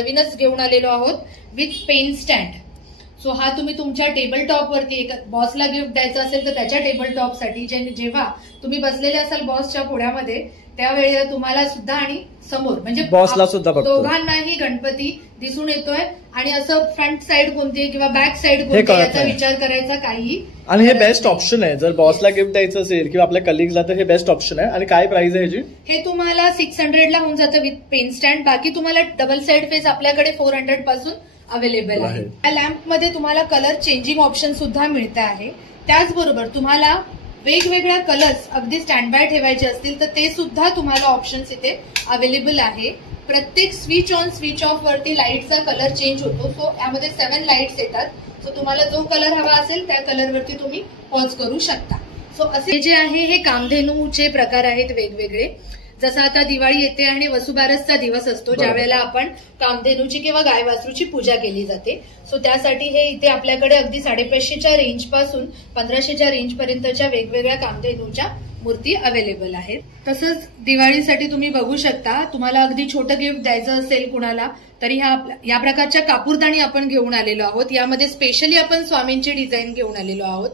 नवीनच घेऊन आलेलो आहोत विथ पेन स्टँड. सो हा तुम्ही तुमच्या टेबल टॉप वरती बॉसला गिफ्ट द्यायचा असेल तर त्याच्या टेबल टॉप साठी जेव्हा तुम्ही बसलेले असाल बॉसच्या पुढ्यामध्ये त्यावेळेला तुम्हाला सुद्धा आणि समोर म्हणजे बॉसला सुद्धा दोघांनाही गणपती दिसून येतोय आणि असं फ्रंट साइड कोणती किंवा बॅक साइड कोणती याचा विचार करायचा काही. आणि हे बेस्ट ऑप्शन आहे जर बॉसला गिफ्ट द्यायचं असेल किंवा आपल्या कलिग्सला तर हे बेस्ट ऑप्शन आहे. आणि काय प्राइस आहे ह्याची? हे तुम्हाला 600 ला होऊन जातं विथ पेन स्टँड. बाकी तुम्हाला डबल साइड फेस आपल्याकडे 400 पासून अवेलेबल आहे. या लॅम्प मध्ये तुम्हाला कलर चेंजिंग ऑप्शन सुद्धा मिळते आहे. त्याचबरोबर तुम्हाला वेगवेगळ्या कलर्स अगदी स्टँड बाय ठेवायचे असतील तर ते सुद्धा तुम्हाला ऑप्शन्स इथे अवेलेबल आहे. प्रत्येक स्विच ऑन स्विच ऑफ वरती लाईटचा कलर चेंज होतो. सो यामध्ये 7 लाईट्स येतात. सो तुम्हाला जो कलर हवा असेल त्या कलरवरती तुम्ही पॉज करू शकता. सो असे जे आहे हे कामधेनूचे प्रकार आहेत वेगवेगळे. जसं आता दिवाळी येते आणि वसुबारसचा दिवस असतो ज्यावेळेला आपण कामधेनूची किंवा गाय वासरूची पूजा केली जाते. सो त्यासाठी हे इथे आपल्याकडे अगदी 550च्या रेंज पासून 1500च्या रेंज पर्यंतच्या वेगवेगळ्या कामधेनूच्या मूर्ती अवेलेबल आहेत. तसंच दिवाळीसाठी तुम्ही बघू शकता तुम्हाला अगदी छोटं गिफ्ट द्यायचं असेल कुणाला तरी या प्रकारच्या कापूरदाणी आपण घेऊन आलेलो आहोत. यामध्ये स्पेशली आपण स्वामींची डिझाईन घेऊन आलेलो आहोत.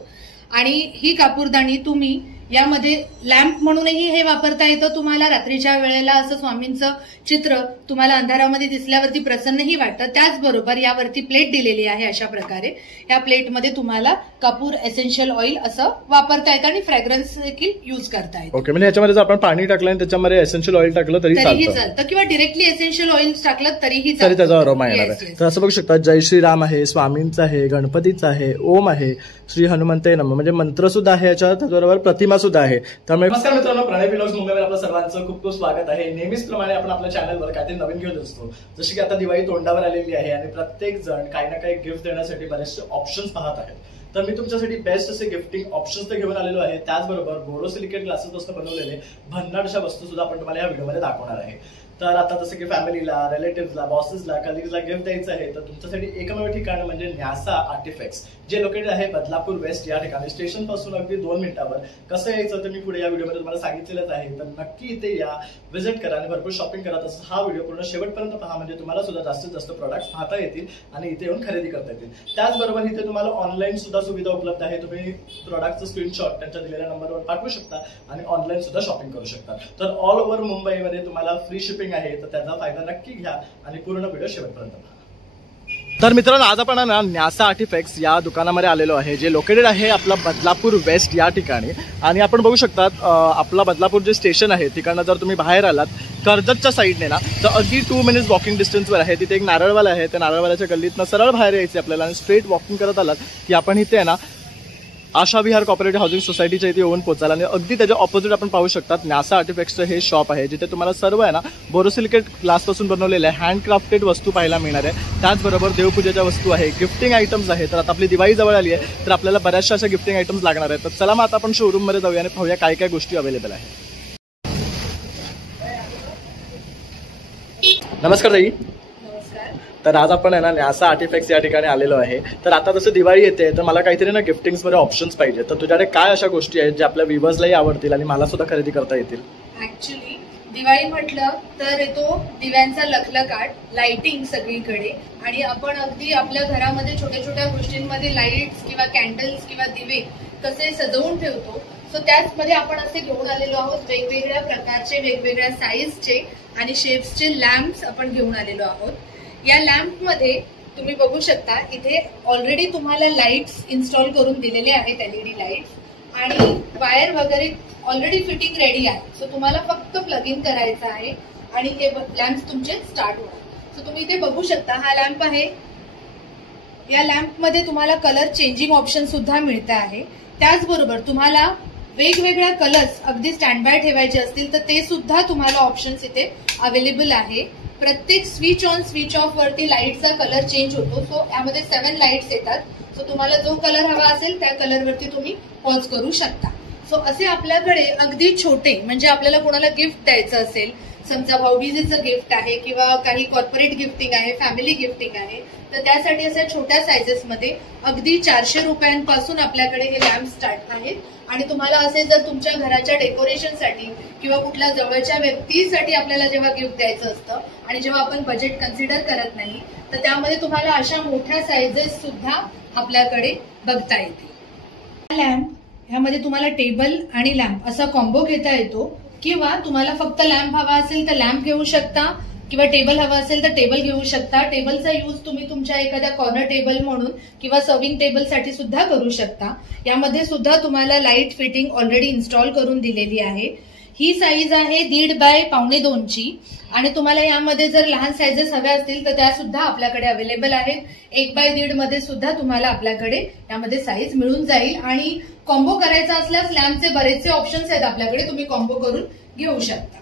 आणि ही कापूरदाणी तुम्ही यामध्ये लॅम्प म्हणूनही हे वापरता येतं. तुम्हाला रात्रीच्या वेळेला असं स्वामींचं चित्र तुम्हाला अंधारामध्ये दिसल्यावरती प्रसन्नही वाटतं. त्याचबरोबर यावरती प्लेट दिलेली आहे. अशा प्रकारे या प्लेटमध्ये तुम्हाला कापूर एसेन्शियल ऑइल असं वापरता येतं आणि फ्रॅग्रन्स देखील युज करता येतं. ओके, म्हणजे याच्यामध्ये जर आपण पाणी टाकलं आणि त्याच्यामध्ये एसेन्शियल ऑइल टाकलं तरीही चालतं किंवा डिरेक्टली एसेन्शियल ऑइल टाकलं तरी त्याचा अरोमा येणार आहे. तर असं बघू शकता जय श्रीराम आहे, स्वामींचा आहे, गणपतीचा आहे, ओम आहे, श्री हनुमंते नमः म्हणजे मंत्र सुद्धा आहे याच्यावर. त्याचबरोबर प्रतिमा सुद्धा आहे. त्यामुळे नमस्कार मित्रांनो, प्रणय व्लॉग्स मुंबईवर आपलं सर्वांचं खूप खूप स्वागत आहे. नेहमीच प्रमाणे आपण आपल्या चॅनलवर काहीतरी नवीन घेऊन असतो. जशी की आता दिवाळी तोंडावर आलेली आहे आणि प्रत्येक जण काही ना काही गिफ्ट देण्यासाठी बरेचसे ऑप्शन्स पाहत आहेत. तर मी तुमच्यासाठी बेस्ट असे गिफ्टिंग ऑप्शन्स तर घेऊन आलेलो आहे. त्याचबरोबर बोरोसिलिकेट ग्लासेस पासून बनवलेले भन्नाट अशा वस्तू सुद्धा आपण तुम्हाला या व्हिडिओमध्ये दाखवणार आहे. तर आता जसं की फॅमिलीला, रिलेटिव्हला, बॉसेसला, कलिग्सला गिफ्ट द्यायचं आहे तर तुमच्यासाठी एकमेव ठिकाण म्हणजे न्यासा आर्टिफॅक्ट्स जे लोकेटेड आहे बदलापूर वेस्ट या ठिकाणी. स्टेशन पासून अगदी 2 मिनिटावर. कसं यायचं तर मी पुढे या व्हिडिओमध्ये तुम्हाला सांगितलेलंच आहे. तर नक्की इथे या, व्हिजिट करा आणि भरपूर शॉपिंग करा. तसंच हा व्हिडिओ पूर्ण शेवटपर्यंत पहा म्हणजे तुम्हाला सुद्धा जास्तीत जास्त प्रोडक्ट्स पाहता येतील आणि इथे येऊन खरेदी करता येतील. त्याचबरोबर इथे तुम्हाला ऑनलाईन सुद्धा सुविधा उपलब्ध आहे. तुम्ही प्रोडक्टचं स्क्रीनशॉट त्यांच्या दिलेल्या नंबरवर पाठवू शकता आणि ऑनलाईन सुद्धा शॉपिंग करू शकता. तर ऑल ओव्हर मुंबईमध्ये तुम्हाला फ्री शिपिंग आहे. तर त्याचा फायदा नक्की घ्या आणि पूर्ण व्हिडिओ शेवटपर्यंत पहा. तर मित्रांनो, आज आपण न्यासा आर्टिफॅक्ट्स या दुकानामध्ये आलेलो आहे जे लोकेटेड आहे आपला बदलापूर वेस्ट या ठिकाणी. आणि आपण बघू शकतात आपला बदलापूर जे स्टेशन आहे तिकडनं जर तुम्ही बाहेर आलात कर्जतच्या साईडने ना तर अगदी 2 मिनिट्स वॉकिंग डिस्टन्सवर आहे. तिथे एक नारळवाला आहे. त्या नारळवाल्याच्या गल्लीतनं सरळ बाहेर यायचे आपल्याला आणि स्ट्रेट वॉकिंग करत आलात की आपण इथे आहे ना आशा विहार कॉपरेटिव्ह हाऊसिंग सोसायटीच्या इथे येऊन पोचायला. आणि अगदी त्याच्या ऑपोजिट आपण पाहू शकतात न्यासा आर्टिफॅक्ट्सचं हे शॉप आहे जिथे तुम्हाला सर्व आहे ना बोरोसिलिकेट ग्लासपासून बनवलेल्या हँडक्राफ्टेड वस्तू पाहायला मिळणार आहे. त्याचबरोबर देवपूजेच्या वस्तू आहे, गिफ्टिंग आयटम्स आहे. तर आता आपली दिवाळी जवळ आली आहे तर आपल्याला बऱ्याचशा अशा गिफ्टिंग आयटम्स लागणार आहेत. तर चला मग आता आपण शोरूममध्ये जाऊया आणि पाहूया काय काय गोष्टी अवेलेबल आहेत. नमस्कार ताई. तर आज आपण आहे ना न्यासा आर्टिफॅक्ट्स या ठिकाणी आलेलो आहे. तर आता जसं दिवाळी येते तर मला काहीतरी ना गिफ्टिंग्समध्ये ऑप्शन्स पाहिजे. तर तुझ्याकडे काय अशा गोष्टी आहेत ज्या आपल्या व्ह्यूअर्सलाही आवडतील आणि मला सुद्धा खरेदी करता येतील? ऍक्च्युली दिवाळी म्हटलं तर येतो दिव्यांचा लखलखाट, लाइटिंग सगळीकडे. आणि आपण अगदी आपल्या घरामध्ये छोट्या छोट्या गोष्टींमध्ये लाईट्स किंवा कॅन्डल्स किंवा दिवे कसे सजवून ठेवतो. सो त्याचमध्ये आपण असे घेऊन आलेलो आहोत वेगवेगळ्या प्रकारचे, वेगवेगळ्या साईजचे आणि शेप्सचे लॅम्प्स आपण घेऊन आलेलो आहोत. या लॅम्प मध्ये तुम्ही बघू शकता इथे ऑलरेडी तुम्हाला लाईट्स इन्स्टॉल करून दिलेले आहेत, एलईडी लाईट्स आणि वायर वगैरे ऑलरेडी फिटिंग रेडी आहे. सो तुम्हाला फक्त प्लग इन करायचं आहे आणि हे लॅम्प तुमचे स्टार्ट होणार. सो तुम्ही इथे बघू शकता हा लॅम्प आहे. या लॅम्प मध्ये तुम्हाला कलर चेंजिंग ऑप्शन सुद्धा मिळते आहे. त्याचबरोबर तुम्हाला वेगवेगळ्या कलर्स अगदी स्टँड बाय ठेवायचे असतील तर ते सुद्धा तुम्हाला ऑप्शन्स इथे अवेलेबल आहे. प्रत्येक स्विच ऑन स्विच ऑफ वरती लाईटचा कलर चेंज होतो. सो यामध्ये 7 लाईट्स येतात. सो तुम्हाला जो कलर हवा असेल त्या कलरवरती तुम्ही पॉज करू शकता. सो असे आपल्याकडे अगदी छोटे म्हणजे आपल्याला कोणाला गिफ्ट द्यायचं असेल समजा भाऊबीजेचं गिफ्ट आहे किंवा काही कॉर्पोरेट गिफ्टिंग आहे, फॅमिली गिफ्टिंग आहे, तर त्यासाठी अशा छोट्या सायझेसमध्ये अगदी 400 रुपयांपासून आपल्याकडे हे लॅम्प स्टार्ट आहेत. आणि तुम्हाला असे जर तुमच्या घराच्या डेकोरेशनसाठी किंवा कुठल्या जवळच्या व्यक्तीसाठी आपल्याला जेव्हा गिफ्ट द्यायचं असतं आणि जेव्हा आपण बजेट कन्सिडर करत नाही, तर त्यामध्ये तुम्हाला अशा मोठ्या सायझेस सुद्धा आपल्याकडे बघता येतील. लॅम्प ह्यामध्ये तुम्हाला टेबल आणि लॅम्प असा कॉम्बो घेता येतो, किंवा तुम्हाला फक्त लॅम्प हवा असेल तर लॅम्प घेऊ शकता, किंवा टेबल हवा असेल तर टेबल घेऊ शकता. टेबलचा यूज तुम्ही तुमच्या एखाद्या कॉर्नर टेबल म्हणून किंवा सर्विंग टेबल साठी सुद्धा करू शकता. यामध्ये सुद्धा तुम्हाला लाईट फिटिंग ऑलरेडी इन्स्टॉल करून दिलेली आहे. ही साईज आहे 1.5 बाय 1.25 ची. आणि तुम्हाला यामध्ये जर लहान साईजेस हव्या असतील तर त्या सुद्धा आपल्याकडे अवेलेबल आहेत. 1 बाय 1.5 मध्ये सुद्धा तुम्हाला आपल्याकडे यामध्ये साईज मिळून जाईल. आणि कॉम्बो करायचा असल्यास लॅम्पचे बरेचसे ऑप्शन्स आहेत आपल्याकडे, तुम्ही कॉम्बो करून घेऊ शकता.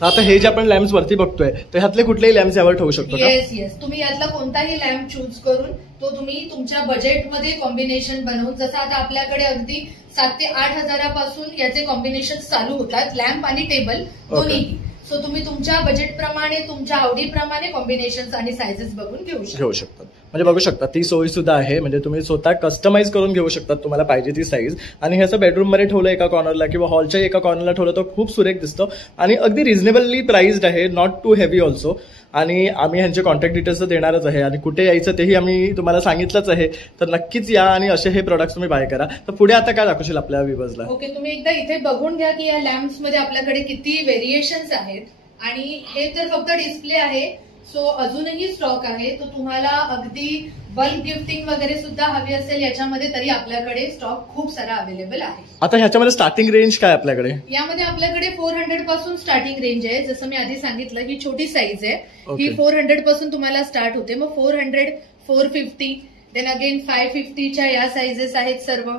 आता हे जे आपण लॅम्प्स वरती बघतोय तर ह्यातले कुठलेही लॅम्प्स यावर ठेवू शकतो का? येस, तुम्ही यातला कोणताही लॅम्प चूज करून तो तुम्ही तुमच्या बजेटमध्ये कॉम्बिनेशन बनवून, जसं आता आपल्याकडे अगदी 7 ते 8 हजारापासून याचे कॉम्बिनेशन चालू होतात, लॅम्प आणि टेबल दोन्ही. सो तुम्ही तुमच्या बजेटप्रमाणे, तुमच्या आवडीप्रमाणे कॉम्बिनेशन आणि सायझेस बघून घेऊ शकता. म्हणजे बघू शकता ती सोय सुद्धा आहे. म्हणजे तुम्ही स्वतः कस्टमाइज करून घेऊ शकता तुम्हाला पाहिजे ती साईज. आणि हे असं बेडरूम मध्ये ठेवलं एका कॉर्नरला किंवा हॉलच्या एका कॉर्नरला ठेवलं तर खूप सुरेख दिसतं. आणि अगदी रिझनेबली प्राइस्ड आहे, नॉट टू हेवी ऑल्सो. आणि आम्ही ह्यांचे कॉन्टॅक्ट डिटेल्स देणारच आहे आणि कुठे यायचं तेही आम्ही तुम्हाला सांगितलंच आहे. तर नक्कीच या आणि असे हे प्रोडक्ट्स तुम्ही बाय करा. तर पुढे आता काय दाखवशील आपल्या व्ह्यूअर्सला? ओके, तुम्ही एकदा इथे बघून घ्या की या लॅम्प्स मध्ये आपल्याकडे किती व्हेरिएशन्स आहेत. आणि हे तर फक्त डिस्प्ले आहे, सो अजूनही स्टॉक आहे. तो तुम्हाला अगदी बल्क गिफ्टिंग वगैरे सुद्धा हवी असेल याच्यामध्ये तरी आपल्याकडे स्टॉक खूप सारा अवेलेबल आहे. आता ह्याच्यामध्ये स्टार्टिंग रेंज काय आपल्याकडे? यामध्ये आपल्याकडे 400 पासून स्टार्टिंग रेंज आहे. जसं मी आधी सांगितलं ही छोटी साईज आहे, ही 400 पासून तुम्हाला स्टार्ट होते. मग 400, 450, देन अगेन 550च्या या साईजेस आहेत सर्व.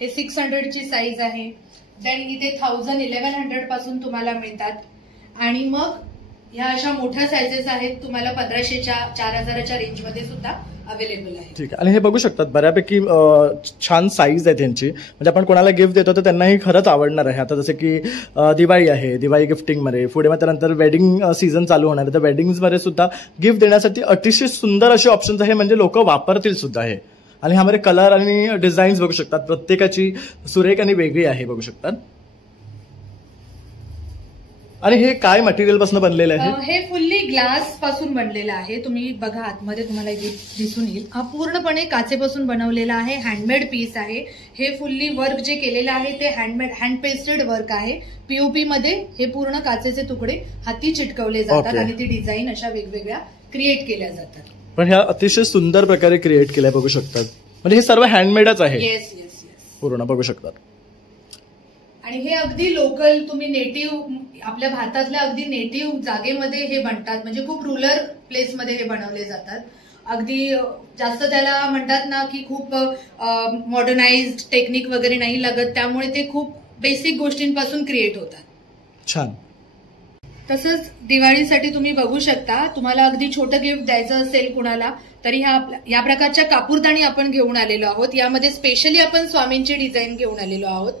हे 600 ची साईज आहे. देन इथे 1000, 1100 पासून तुम्हाला मिळतात. आणि मग ह्या अशा मोठ्या सायझेस आहेत तुम्हाला 1500च्या 4000च्या रेंजमध्ये सुद्धा अवेलेबल आहे. ठीक आहे. आणि हे बघू शकतात बऱ्यापैकी छान साईज आहे त्यांची. म्हणजे आपण कोणाला गिफ्ट देतो तर त्यांनाही खरंच आवडणार आहे. आता जसं की दिवाळी आहे, दिवाळी गिफ्टिंगमध्ये, पुढे मग त्यानंतर वेडिंग सीझन चालू होणार आहे, तर वेडिंग्समध्ये सुद्धा गिफ्ट देण्यासाठी अतिशय सुंदर असे ऑप्शन्स आहे. म्हणजे लोक वापरतील सुद्धा हे. आणि ह्यामध्ये कलर आणि डिझाईन्स बघू शकतात, प्रत्येकाची सुरेख आणि वेगळी आहे बघू शकतात. आणि हे काय मटेरियल पासून बनलेलं आहे? हे फुल्ली ग्लास पासून बनलेलं आहे. तुम्ही बघा आतमध्ये तुम्हाला दिसून येईल. हा पूर्णपणे काचेपासून बनवलेला आहे, हँडमेड पीस आहे. हे फुल्ली वर्क जे केलेलं आहे ते हँड पेस्टेड वर्क आहे. पीओपी मध्ये हे पूर्ण काचेचे तुकडे हाती चिटकवले जातात आणि ती डिझाईन अशा वेगवेगळ्या क्रिएट केल्या जातात. पण ह्या अतिशय सुंदर प्रकारे क्रिएट केल्या बघू शकतात. म्हणजे हे सर्व हँडमेडच आहे. येस, पूर्ण बघू शकतात. आणि हे अगदी लोकल, तुम्ही नेटिव्ह आपल्या भारतातल्या अगदी नेटिव्ह जागेमध्ये हे बनतात. म्हणजे खूप रुरल प्लेसमध्ये हे बनवले जातात. अगदी जास्त त्याला म्हणतात ना की खूप मॉडर्नाइज्ड टेक्निक वगैरे नाही लागत, त्यामुळे ते खूप बेसिक गोष्टींपासून क्रिएट होतात. छान. तसंच दिवाळीसाठी तुम्ही बघू शकता, तुम्हाला अगदी छोटं गिफ्ट द्यायचं असेल कुणाला तरी या प्रकारच्या कापूरदाणी आपण घेऊन आलेलो आहोत. यामध्ये स्पेशली आपण स्वामींची डिझाईन घेऊन आलेलो आहोत.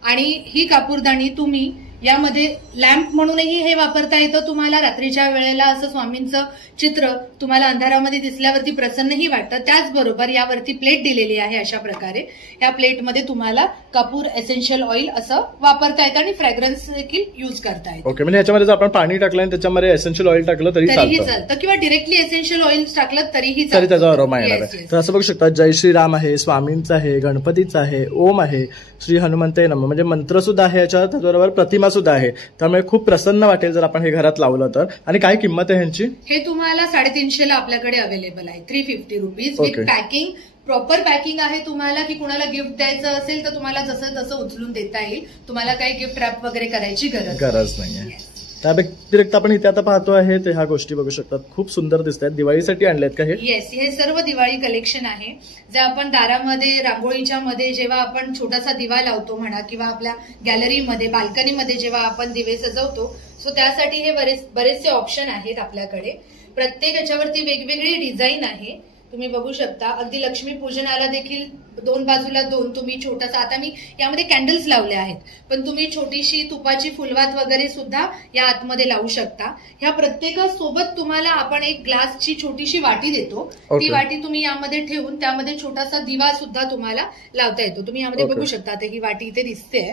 आणि ही कापूरदाणी तुम्ही यामध्ये लॅम्प म्हणूनही हे वापरता येतं. तुम्हाला रात्रीच्या वेळेला असं स्वामींचं चित्र तुम्हाला अंधारामध्ये दिसल्यावरती प्रसन्नही वाटतं. त्याचबरोबर यावरती प्लेट दिलेली आहे अशा प्रकारे. या प्लेटमध्ये तुम्हाला कापूर एसेन्शियल ऑइल असं वापरता येतं आणि फ्रॅग्रन्स देखील युज करता येतं. ओके, म्हणजे याच्यामध्ये जर आपण पाणी टाकलं आणि त्याच्यामध्ये एसेन्शियल ऑइल टाकलं तरीही चालतं, किंवा डिरेक्टली एसेन्शियल ऑइल टाकलं तरी त्याचा अरोमा येणार आहे. तर असं बघू शकता, जय श्रीराम आहे, स्वामींचं आहे, गणपतीचं आहे, ओम आहे, श्री हनुमंते नमः म्हणजे मंत्र सुद्धा आहे याच्यात, त्याचबरोबर प्रतिमा सुद्धा आहे. त्यामुळे खूप प्रसन्न वाटेल जर आपण हे घरात लावलं तर. आणि काय किंमत आहे ह्यांची? हे तुम्हाला 350ला आपल्याकडे अवेलेबल आहे. 350 rupees with packing. Proper packing आहे. तुम्हाला की कुणाला गिफ्ट द्यायचं असेल तर तुम्हाला जसं तसं उचलून देता येईल. तुम्हाला काही गिफ्ट रॅप वगैरे करायची गरज नाहीये. त्या व्यतिरिक्त आपण इथे आता पाहतो आहे ते ह्या गोष्टी बघू शकतात, खूप सुंदर दिसत आहेत. दिवाळीसाठी आणल्यात का हे? येस, हे सर्व दिवाळी कलेक्शन आहे. जे आपण दारामध्ये, रांगोळीच्या मध्ये जेव्हा आपण छोटासा दिवा लावतो म्हणा, किंवा आपल्या गॅलरीमध्ये, बाल्कनीमध्ये जेव्हा आपण दिवे सजवतो, सो त्यासाठी हे बरेचसे ऑप्शन आहेत आपल्याकडे. प्रत्येक याच्यावरती वेगवेगळी डिझाईन आहे. तुम्ही बघू शकता अगदी लक्ष्मी पूजनाला देखील 2 बाजूला 2 तुम्ही छोटासा, आता मी यामध्ये कॅन्डल्स लावले आहेत, पण तुम्ही छोटीशी तुपाची फुलवात वगैरे सुद्धा या आतमध्ये लावू शकता. ह्या प्रत्येकासोबत तुम्हाला आपण एक ग्लासची छोटीशी वाटी देतो. ती वाटी तुम्ही यामध्ये ठेवून त्यामध्ये छोटासा दिवा सुद्धा तुम्हाला लावता येतो. तुम्ही यामध्ये बघू शकता आता ही वाटी इथे दिसते.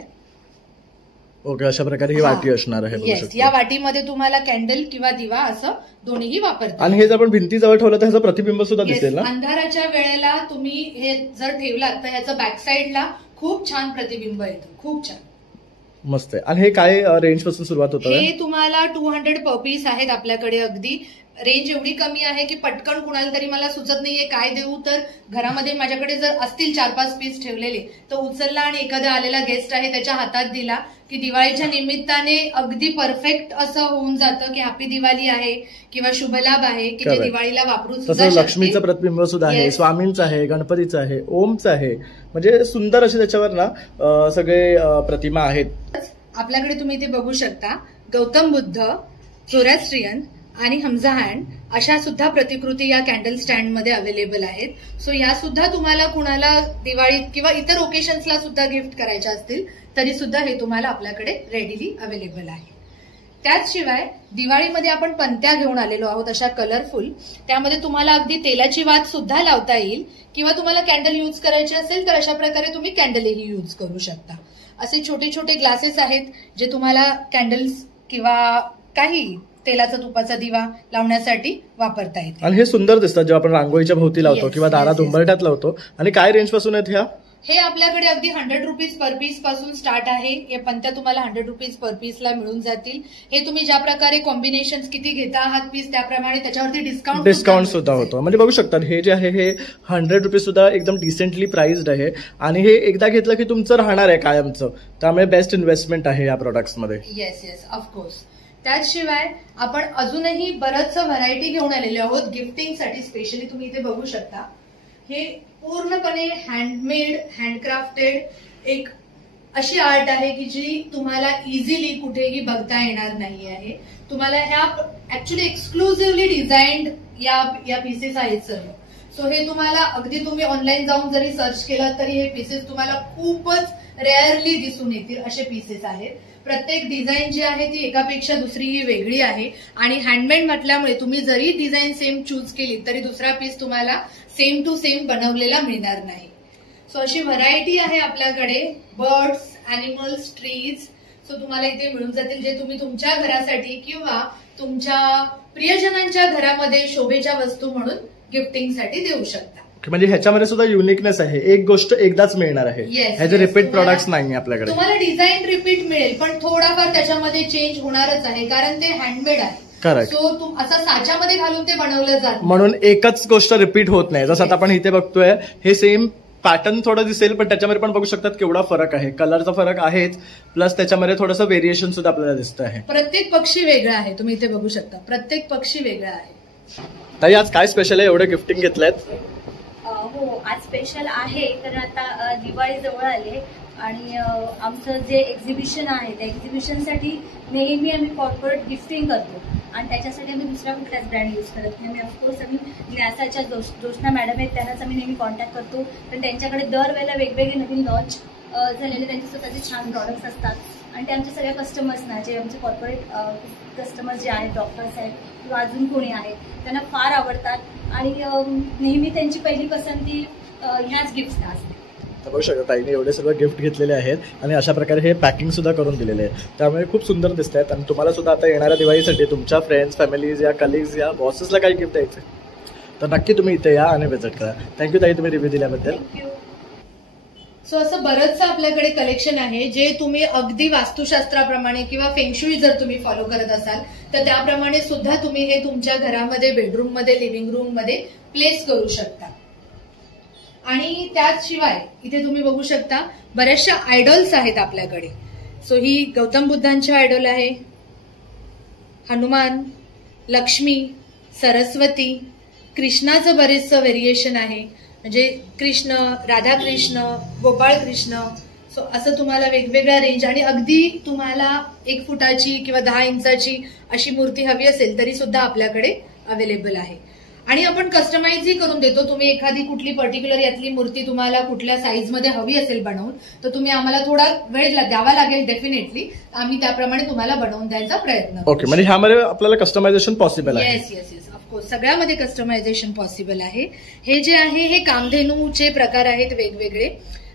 ओके, अशा प्रकारे ही वाटी असणार आहे. या वाटीमध्ये तुम्हाला कॅन्डल किंवा दिवा असं दोन्ही वापरतात. आणि हे जर आपण भिंतीजवळ ठेवलं तर ह्याचं प्रतिबिंब सुद्धा दिसेल ना. अंधाराच्या वेळेला तुम्ही हे जर ठेवलात तर ह्याचं बॅक साईडला खूप छान प्रतिबिंब येतं. खूप छान, मस्त आहे. आणि हे काय रेंज पासून सुरुवात होतं? हे तुम्हाला 200 पर पीस आहेत आपल्याकडे. अगदी रेंज एवढी कमी आहे की पटकन कुणाला तरी मला सुचत नाहीये काय देऊ, तर घरामध्ये माझ्याकडे जर असतील 4-5 पीस ठेवलेले तर उचलला आणि एखादा आलेला गेस्ट आहे त्याच्या हातात दिला की दिवाळीच्या निमित्ताने अगदी परफेक्ट असं होऊन जातं की हॅपी दिवाळी आहे किंवा शुभलाभ आहे की जे दिवाळीला वापरून सुद्धा. लक्ष्मीचं प्रतिबिंब सुद्धा आहे, स्वामींचं आहे, गणपतीचं आहे, ओमचं आहे. म्हणजे सुंदर असे त्याच्यावर ना सगळे प्रतिमा आहेत. आपल्याकडे तुम्ही इथे बघू शकता गौतम बुद्ध, झोरॅस्ट्रियन आणि हमजा हँड अशा सुद्धा प्रतिकृती या कॅन्डल स्टँडमध्ये अवेलेबल आहेत. सो या सुद्धा तुम्हाला कुणाला दिवाळीत किंवा इतर ओकेशन्सला सुद्धा गिफ्ट करायच्या असतील तरी सुद्धा हे तुम्हाला आपल्याकडे रेडीली अवेलेबल आहे. त्याचशिवाय दिवाळीमध्ये आपण पंत्या घेऊन आलेलो आहोत अशा कलरफुल. त्यामध्ये तुम्हाला अगदी तेलाची वात सुद्धा लावता येईल किंवा तुम्हाला कॅन्डल यूज करायचे असेल तर अशा प्रकारे तुम्ही कॅन्डलही यूज करू शकता. असे छोटे छोटे ग्लासेस आहेत जे तुम्हाला कॅन्डल्स किंवा काही तेलाचा तुपाचा दिवा लावण्यासाठी वापरता येते. आणि हे सुंदर दिसतात जेव्हा आपण रांगोळीच्या भोवती लावतो किंवा दारात उंबरठ्यात लावतो. आणि काय रेंज पासून आहेत ह्या? हे आपल्याकडे अगदी 100 रुपीज पर पीस पासून स्टार्ट आहे. या पंत्या तुम्हाला 100 रुपीज पर पीसला मिळून जातील. हे तुम्ही ज्या प्रकारे कॉम्बिनेशन किती घेता आहात पीस त्याप्रमाणे त्याच्यावरती डिस्काउंट सुद्धा होतो. म्हणजे बघू शकता हे जे आहे हे 100 रुपीज सुद्धा एकदम डिसेंटली प्राइस्ड आहे. आणि हे एकदा घेतलं की तुमचं राहणार आहे कायमचं. त्यामुळे बेस्ट इन्व्हेस्टमेंट आहे या प्रोडक्ट्समध्ये. Yes of course. त्याचशिवाय आपण अजूनही बरंच व्हरायटी घेऊन आलेले आहोत गिफ्टिंगसाठी स्पेशली. तुम्ही इथे बघू शकता हे पूर्णपणे हँडमेड हँडक्राफ्टेड एक अशी आर्ट आहे की जी तुम्हाला इझिली कुठेही बघता येणार नाही आहे. तुम्हाला ह्या ऍक्च्युली एक्सक्लुझिव्हली डिझाईन्ड या पीसेस आहेत सर्व. सो हे तुम्हाला अगदी तुम्ही ऑनलाईन जाऊन जरी सर्च केलं तरी हे पीसेस तुम्हाला खूपच रेअरली दिसून येतील असे पीसेस आहेत. प्रत्येक डिझाईन जी आहे ती एकापेक्षा दुसरी ही वेगळी आहे. आणि हँडमेड म्हटल्यामुळे तुम्ही जरी डिझाईन सेम चूज केली तरी दुसरा पीस तुम्हाला सेम टू सेम बनवलेला मिळणार नाही. सो अशी व्हरायटी आहे आपल्याकडे. बर्ड्स, अॅनिमल्स, ट्रीज सो तुम्हाला इथे मिळून जातील जे तुम्ही तुमच्या घरासाठी किंवा तुमच्या प्रियजनांच्या घरामध्ये शोभेच्या वस्तू म्हणून गिफ्टिंगसाठी देऊ शकता. म्हणजे ह्याच्यामध्ये सुद्धा युनिकनेस आहे. एक गोष्ट एकदाच मिळणार आहे. ह्याचे रिपीट प्रोडक्ट्स नाही आपल्याकडे. तुम्हाला डिझाईन रिपीट मिळेल पण थोडाफार त्याच्यामध्ये चेंज होणारच आहे कारण ते हँडमेड आहे. सो असं साच्यामध्ये घालून ते बनवलं जातं म्हणून एकच गोष्ट रिपीट होत नाही. जसं आता आपण इथे बघतोय हे सेम पॅटर्न थोडं दिसेल पण त्याच्यामध्ये पण बघू शकतात केवढा फरक आहे. कलरचा फरक आहेच प्लस त्याच्यामध्ये थोडंसं व्हेरिएशन सुद्धा आपल्याला दिसतं आहे. प्रत्येक पक्षी वेगळा आहे. तुम्ही इथे बघू शकता प्रत्येक पक्षी वेगळा आहे. ताई आज काय स्पेशल आहे? एवढे गिफ्टिंग घेतलेत? हो आज स्पेशल आहे कारण आता दिवाळी जवळ आले आणि आमचं जे एक्झिबिशन आहे त्या एक्झिबिशनसाठी नेहमी आम्ही कॉर्पोरेट गिफ्टिंग करतो आणि त्याच्यासाठी आम्ही दुसरा कुठलाच ब्रँड यूज करत नाही. आम्ही ऑफकोर्स आम्ही न्यासाच्या जोशना मॅडम आहेत त्यांनाच आम्ही नेहमी कॉन्टॅक्ट करतो पण त्यांच्याकडे दरवेळेला वेगवेगळे नवीन लॉन्च झालेले त्यांचे स्वतःचे छान प्रॉडक्ट्स असतात. आणि ते आमच्या सगळ्या कस्टमर्सना जे आमचे कॉर्पोरेट कस्टमर्स जे आहेत डॉक्टर्स आहेत किंवा अजून कोणी आहेत त्यांना फार आवडतात आणि नेहमी त्यांची पहिली पसंती ह्याच गिफ्ट्सना असते. बघू शकता ताईने एवढे सर्व गिफ्ट घेतलेले आहेत आणि अशा प्रकारे हे पॅकिंग सुद्धा करून दिलेले आहे. त्यामुळे खूप सुंदर दिसत आहेत. आणि तुम्हाला सुद्धा आता येणाऱ्या दिवाळीसाठी तुमच्या फ्रेंड्स, फॅमिलीज या कलिग्स या बॉसेसला काही गिफ्ट द्यायचं तर नक्की तुम्ही इथे या आणि व्हिजिट करा. थँक्यू ताई तुम्ही रिव्ह्यू दिल्याबद्दल. सो असं बरंचसं आपल्याकडे कलेक्शन आहे जे तुम्ही अगदी वास्तुशास्त्राप्रमाणे किंवा फेंगशुई जर तुम्ही फॉलो करत असाल तर त्याप्रमाणे सुद्धा तुम्ही हे तुमच्या घरामध्ये, बेडरूम मध्ये, लिव्हिंग रूम मध्ये प्लेस करू शकता. आणि त्याचशिवाय इथे तुम्ही बघू शकता बऱ्याचशा आयडॉल्स आहेत आपल्याकडे. सो ही गौतम बुद्धांची आयडॉल आहे, हनुमान, लक्ष्मी, सरस्वती, कृष्णाचं बरेचसं व्हेरिएशन आहे म्हणजे कृष्ण, राधाकृष्ण, गोपाळ कृष्ण. सो असं तुम्हाला वेगवेगळ्या रेंज आणि अगदी तुम्हाला 1 फुटाची किंवा 10 इंचाची अशी मूर्ती हवी असेल तरी सुद्धा आपल्याकडे अवेलेबल आहे. आणि आपण कस्टमाइजही करून देतो. तुम्ही एखादी कुठली पर्टिक्युलर यातली मूर्ती तुम्हाला कुठल्या साईजमध्ये हवी असेल बनवून, तर तुम्ही आम्हाला थोडा वेळ द्यावा लागेल. डेफिनेटली आम्ही त्याप्रमाणे तुम्हाला बनवून द्यायचा प्रयत्न करू. ओके, म्हणजे ह्यामध्ये आपल्याला कस्टमायझेशन पॉसिबल आहे? येस येस येस, ऑफकोर्स सगळ्यामध्ये कस्टमायझेशन पॉसिबल आहे. हे जे आहे हे कामधेनूचे प्रकार आहेत वेगवेगळे.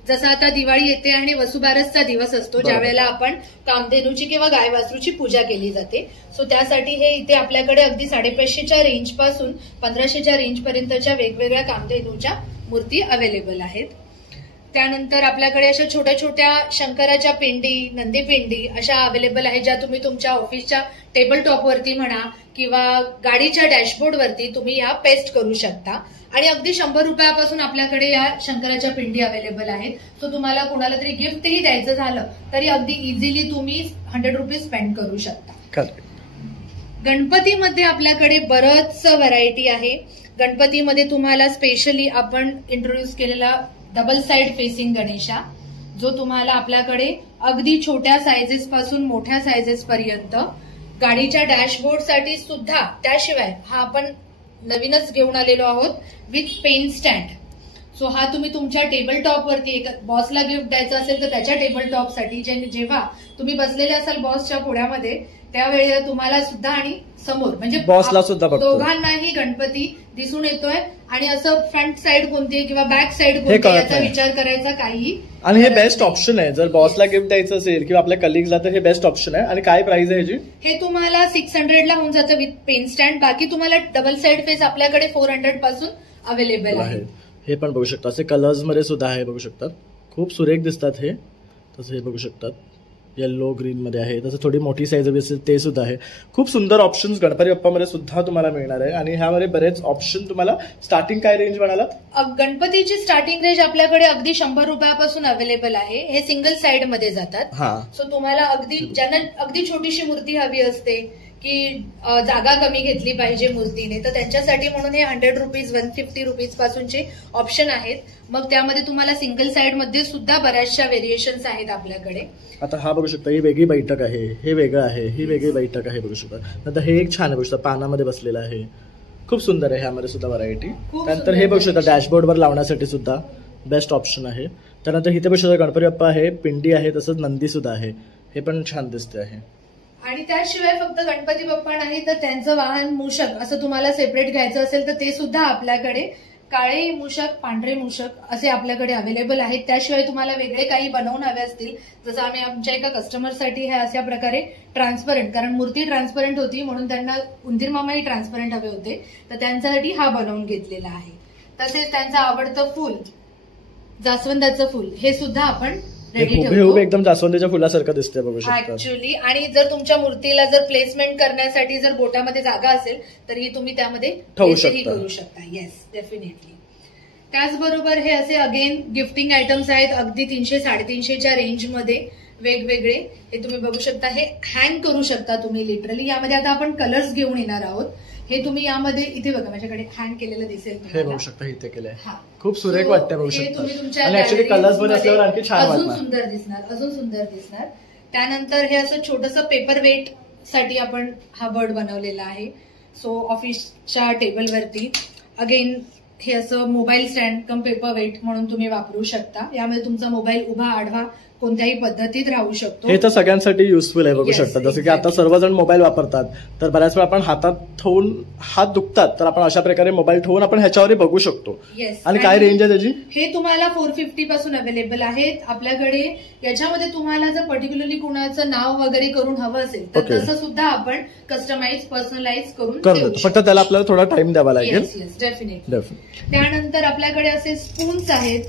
जसं आता दिवाळी येते आणि वसुबारसचा दिवस असतो, ज्या वेळेला आपण कामधेनूची किंवा गाय वासरूची पूजा केली जाते. सो त्यासाठी हे इथे आपल्याकडे अगदी 550च्या रेंज पासून 1500च्या रेंज पर्यंतच्या वेगवेगळ्या कामधेनूच्या मूर्ती अवेलेबल आहेत. त्यानंतर आपल्याकडे अशा छोट्या छोट्या शंकराच्या पिंडी, नंदी पिंडी अशा अवेलेबल आहेत, ज्या तुम्ही तुमच्या ऑफिसच्या टेबल टॉपवरती म्हणा किंवा गाडीच्या डॅशबोर्डवरती तुम्ही या पेस्ट करू शकता. आणि अगदी 100 रुपयापासून आपल्याकडे या शंकराच्या पिंडी अवेलेबल आहेत. सो तुम्हाला कोणाला तरी गिफ्टही द्यायचं झालं तरी अगदी इझिली तुम्ही 100 रुपीज स्पेंड करू शकता. गणपतीमध्ये आपल्याकडे बरंच व्हरायटी आहे. गणपतीमध्ये तुम्हाला स्पेशली आपण इंट्रोड्यूस केलेला डबल साइड फेसिंग गणेशा, जो तुम्हाला आपल्याकडे अगदी छोट्या सायझेस पासून मोठ्या सायझेस पर्यंत गाडीच्या डॅशबोर्डसाठी सुद्धा. त्याशिवाय हा आपण नवीनच घेऊन आलेलो आहोत विथ पेन स्टँड. सो हा तुम्ही तुमच्या टेबल टॉपवरती बॉसला गिफ्ट द्यायचं असेल तर त्याच्या टेबल टॉपसाठी जेव्हा तुम्ही बसलेले असाल बॉसच्या पुढ्यामध्ये त्यावेळेला तुम्हाला सुद्धा आणि समोर म्हणजे बॉसला सुद्धा दोघांनाही गणपती दिसून येतोय. आणि असं फ्रंट साइड कोणती आहे किंवा बॅक साइड कोणती याचा विचार करायचा काही. आणि हे बेस्ट ऑप्शन आहे जर बॉसला गिफ्ट द्यायचं असेल किंवा आपल्या कलिग्सला, तर हे बेस्ट ऑप्शन आहे. आणि काय प्राइस आहे ह्याची? हे तुम्हाला 600ला होऊन जातं विथ पेन स्टँड. बाकी तुम्हाला डबल साइड फेस आपल्याकडे 400 पासून अवेलेबल आहे. हे पण बघू शकता, असे कलर्स मध्ये सुद्धा आहे, बघू शकतात. खूप सुरेख दिसतात हे. तसं हे बघू शकतात येलो ग्रीन मध्ये आहे. तसं थोडी मोठी साईज हवी असेल ते सुद्धा आहे. खूप सुंदर ऑप्शन्स गणपती बाप्पामध्ये सुद्धा तुम्हाला मिळणार आहे. आणि ह्यामध्ये बरेच ऑप्शन तुम्हाला. स्टार्टिंग काय रेंज म्हणाला? गणपतीची स्टार्टिंग रेंज आपल्याकडे अगदी 100 रुपयापासून अवेलेबल आहे. हे सिंगल साइड मध्ये जातात. सो तुम्हाला अगदी ज्यांना अगदी छोटीशी मूर्ती हवी असते की जागा कमी घेतली पाहिजे मूर्तीने, तर त्यांच्यासाठी म्हणून हे 100 रुपीज 150 रुपीज पासूनचे ऑप्शन आहेत. मग त्यामध्ये तुम्हाला सिंगल साइड मध्ये सुद्धा बऱ्याचशा व्हेरिएशन्स आहेत आपल्याकडे. आता हा बघू शकता, ही वेगळी बैठक आहे, हे वेगळं आहे, ही वेगळी बैठक आहे, बघू शकता. नंतर हे एक छान आहे, बघू शकता पानामध्ये बसलेलं आहे, खूप सुंदर आहे. ह्यामध्ये सुद्धा व्हरायटी. त्यानंतर हे बघू शकता डॅशबोर्डवर लावण्यासाठी सुद्धा बेस्ट ऑप्शन आहे. त्यानंतर इथे बघू शकता गणपती बाप्पा आहे, पिंडी आहे, तसंच नंदी सुद्धा आहे. हे पण छान दिसते आहे. आणि त्याशिवाय फक्त गणपती बाप्पा नाही तर त्यांचं वाहन मूषक असं तुम्हाला सेपरेट घ्यायचं असेल तर ते सुद्धा आपल्याकडे काळे मूषक, पांढरे मूषक असे आपल्याकडे अवेलेबल आहेत. त्याशिवाय तुम्हाला वेगळे काही बनवून हवे असतील, जसं आम्ही आमच्या एका कस्टमरसाठी हे अशा प्रकारे ट्रान्सपरंट, कारण मूर्ती ट्रान्सपरंट होती म्हणून त्यांना उंदीर मामाही ट्रान्सपरंट हवे होते, तर त्यांच्यासाठी हा बनवून घेतलेला आहे. तसेच त्यांचं आवडतं फुल जास्वंदाचं फुल हे सुद्धा आपण एकदम जास्वंदीच्या फुलासारखं दिसते बघू शकता ऍक्च्युअली. आणि जर तुमच्या मूर्तीला जर प्लेसमेंट करण्यासाठी जर बोटामध्ये जागा असेल तरी तुम्ही त्यामध्ये करू शकता. Yes, definitely. त्याचबरोबर हे असे अगेन गिफ्टिंग आयटम्स आहेत अगदी 300-350च्या रेंजमध्ये वेगवेगळे. हे तुम्ही बघू शकता, हे हँग करू शकता तुम्ही लिटरली. यामध्ये आता आपण कलर्स घेऊन येणार आहोत. हे तुम्ही यामध्ये इथे बघा माझ्याकडे हँग केलेलं दिसेल, हे बघू शकता इथे केलंय. खूप सुरेख वाटतं बघू शकता. आणि ऍक्च्युअली कलर्स मध्ये असल्यावर आणखी छान वाटणार, अजून सुंदर दिसणार. त्यानंतर हे असं छोटंसं पेपर वेट साठी आपण हा बर्ड बनवलेला आहे. सो ऑफिसच्या टेबलवरती अगेन हे असं मोबाईल स्टँड कम पेपर वेट म्हणून तुम्ही वापरू शकता. यामध्ये तुमचा मोबाईल उभा आडवा कोणत्याही पद्धतीत राहू शकतो. हे तर सगळ्यांसाठी युजफुल आहे बघू शकता. जसं की आता सर्वजण मोबाईल वापरतात, तर बऱ्याच वेळा आपण हातात ठेवून हात दुखतात, तर आपण अशा प्रकारे मोबाईल ठेवून आपण ह्याच्यावर बघू शकतो. आणि काय रेंज आहे त्याची? हे तुम्हाला 450 पासून अवेलेबल आहेत आपल्याकडे. याच्यामध्ये तुम्हाला जर पर्टिक्युलरली कुणाचं नाव वगैरे करून हवं असेल तर तसं सुद्धा आपण कस्टमाइज पर्सनलाइज करून देऊ. फक्त त्याला आपल्याला थोडा टाइम द्यावा लागेल. डेफिनेटली. त्यानंतर आपल्याकडे असे स्पून्स आहेत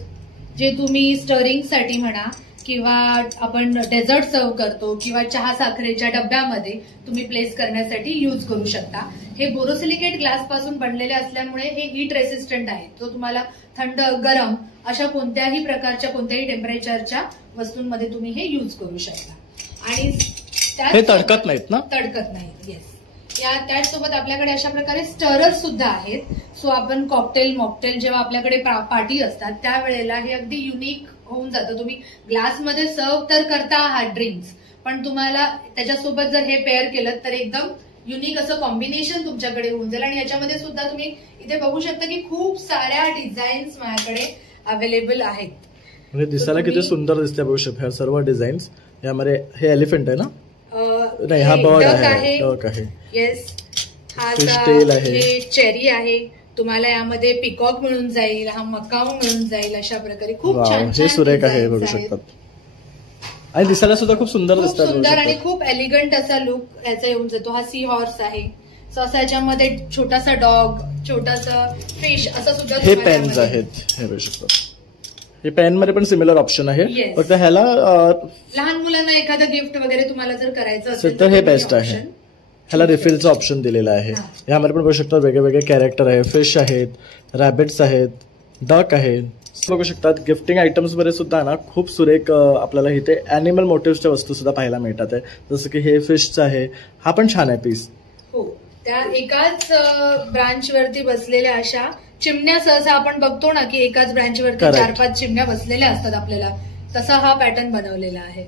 जे तुम्ही स्टरिंग साठी म्हणा किंवा आपण डेझर्ट सर्व करतो किंवा चहा साखरेच्या डब्यामध्ये तुम्ही प्लेस करण्यासाठी यूज करू शकता. हे बोरोसिलिकेट ग्लास पासून बनलेले असल्यामुळे हे हीट रेसिस्टंट आहे. तो तुम्हाला थंड गरम अशा कोणत्याही प्रकारच्या कोणत्याही टेम्परेचरच्या वस्तूंमध्ये तुम्ही हे यूज करू शकता. आणि हे तडकत नाहीत ना? तडकत नाहीत. येस. त्याचसोबत आपल्याकडे अशा प्रकारे स्टरर्स सुद्धा आहेत. सो आपण कॉकटेल मॉकटेल जेव्हा आपल्याकडे पार्टी असतात त्यावेळेला हे अगदी युनिक होऊन जातं. तुम्ही ग्लासमध्ये सर्व तर करता आहात ड्रिंक्स, पण तुम्हाला त्याच्यासोबत जर हे पेअर केलं तर एकदम युनिक असं कॉम्बिनेशन तुमच्याकडे होऊन जाईल. आणि याच्यामध्ये सुद्धा तुम्ही इथे बघू शकता की खूप साऱ्या डिझाईन्स माझ्याकडे अवेलेबल आहेत. म्हणजे दिसायला किती सुंदर दिसते बघू शकता ह्या सर्व डिझाईन्स. यामध्ये हे एलिफंट आहे ना? नाही, हा बर्ड आहे. डक आहे. येस, हा टेल आहे. हे चेरी आहे. तुम्हाला यामध्ये पिकॉक मिळून जाईल, हा मकाऊ मिळून जाईल. अशा प्रकारे खूप छान हे सुरेख आहे बघू शकतात. आणि दिसायला सुद्धा खूप सुंदर दिसतात. सुंदर आणि खूप एलिगंट असा लुक याचा येऊन जातो. हा सी हॉर्स आहे. सो असं याच्यामध्ये छोटासा डॉग, छोटासा फिश असं सुद्धा. हे पेन्स आहेत, हे बघू शकतात. हे पेन मध्ये पण सिमिलर ऑप्शन आहे. फक्त ह्याला लहान मुलांना एखादं गिफ्ट वगैरे तुम्हाला जर करायचं असेल तर हे बेस्ट आहे. ह्याला रिफिलचं ऑप्शन दिलेलं आहे. यामध्ये पण बघू शकता वेगळे वेगळे कॅरेक्टर आहे. फिश आहेत, रॅबिट्स आहेत, डक आहेत. बघू शकतात गिफ्टिंग आयटम्स मध्ये सुद्धा ना खूप सुरेख आपल्याला इथे अॅनिमल मोटिव्हच्या वस्तू सुद्धा पाहायला मिळतात आहे. जसं की हे फिशचं आहे, हा पण छान आहे पीस. हो, त्या एकाच ब्रांच वरती बसलेल्या अशा चिमण्या सहसा आपण बघतो ना की एकाच ब्रांच वरती 4-5 चिमण्या बसलेल्या असतात आपल्याला, तसा हा पॅटर्न बनवलेला आहे.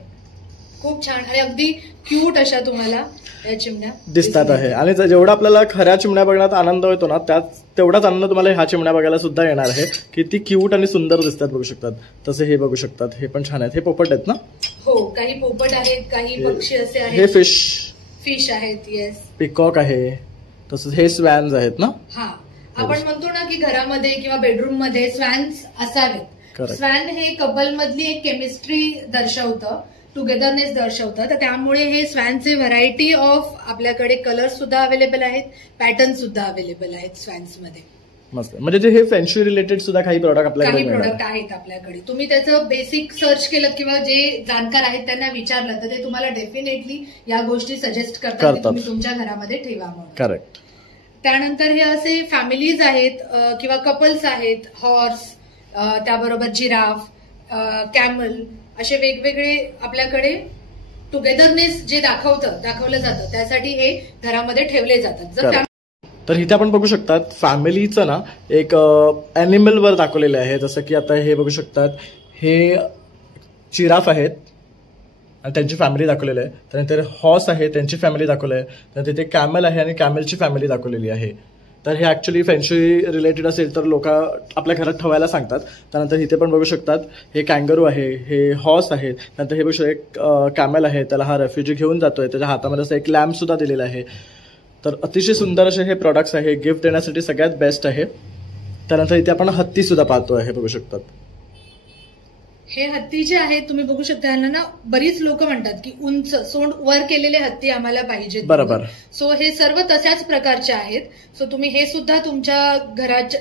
खूप छान आणि अगदी क्यूट अशा तुम्हाला या चिमण्या दिसतात आहे. आणि जेवढा आपल्याला खऱ्या चिमण्या बघण्यात आनंद होतो ना तेवढाच आनंद तुम्हाला ह्या चिमण्या बघायला सुद्धा येणार आहे. किती क्यूट आणि सुंदर दिसतात बघू शकतात. तसे हे बघू शकतात, हे पण छान आहेत. हे पोपट आहेत ना? हो, काही पोपट आहेत, काही पक्षी असे आहेत. हे फिश आहेत. येस, पिकॉक आहे. तसंच हे स्वॅन्स आहेत ना? हा, आपण म्हणतो ना की घरामध्ये किंवा बेडरूम मध्ये स्वॅन्स असावेत. स्वॅन हे कपल मधली एक केमिस्ट्री दर्शवतं, टुगेदरनेस दर्शवतं. तर त्यामुळे हे स्वॅनचे व्हरायटी ऑफ आपल्याकडे कलर्स सुद्धा अवेलेबल आहेत, पॅटर्न सुद्धा अवेलेबल आहेत स्वॅन्स मध्ये. मस्त. म्हणजे हे फॅन्सी रिलेटेड सुद्धा काही प्रोडक्ट आपल्याकडे आहेत आपल्याकडे. तुम्ही त्याचं बेसिक सर्च केलं किंवा जे जाणकार आहेत त्यांना विचारलं तर ते तुम्हाला डेफिनेटली या गोष्टी सजेस्ट करतात की तुम्ही तुमच्या घरामध्ये ठेवा म्हणून. करेक्ट. त्यानंतर हे असे फॅमिलीज आहेत किंवा कपल्स आहेत. हॉर्स, त्याबरोबर जिराफ, कॅमल, असे वेगवेगळे आपल्याकडे टुगेदरनेस जे दाखवलं जातं त्यासाठी हे घरामध्ये ठेवले जातात. तर इथे आपण बघू शकतात फॅमिलीचं ना एक अॅनिमल वर दाखवलेले आहे. जसं की आता हे बघू शकतात, हे जिराफ आहेत आणि त्यांची फॅमिली दाखवलेली आहे. त्यानंतर हॉर्स आहे, त्यांची फॅमिली दाखवली आहे. त्यानंतर तिथे कॅमल आहे आणि कॅमलची फॅमिली दाखवलेली आहे. तर हे ऍक्च्युली फॅन्सी रिलेटेड असेल तर लोक आपल्या घरात ठेवायला सांगतात. त्यानंतर इथे पण बघू शकतात हे कॅंगरू आहे, हे हॉर्स आहे. त्यानंतर हे बघू शकता एक कॅमल आहे, त्याला हा रेफ्युजी घेऊन जातोय. त्याच्या हातामध्ये असं एक लॅम्प सुद्धा दिलेला आहे. तर अतिशय सुंदर असे हे प्रोडक्ट्स आहे, गिफ्ट देण्यासाठी सगळ्यात बेस्ट आहे. त्यानंतर इथे आपण हत्ती सुद्धा पाहतो आहे, बघू शकतात. हे हत्ती जे आहेत तुम्ही बघू शकता, यांना ना बरीच लोक म्हणतात की उंच सोंड वर केलेले हत्ती आम्हाला पाहिजेत. बरोबर. सो हे सर्व तशाच प्रकारचे आहेत. सो तुम्ही हे सुद्धा तुमच्या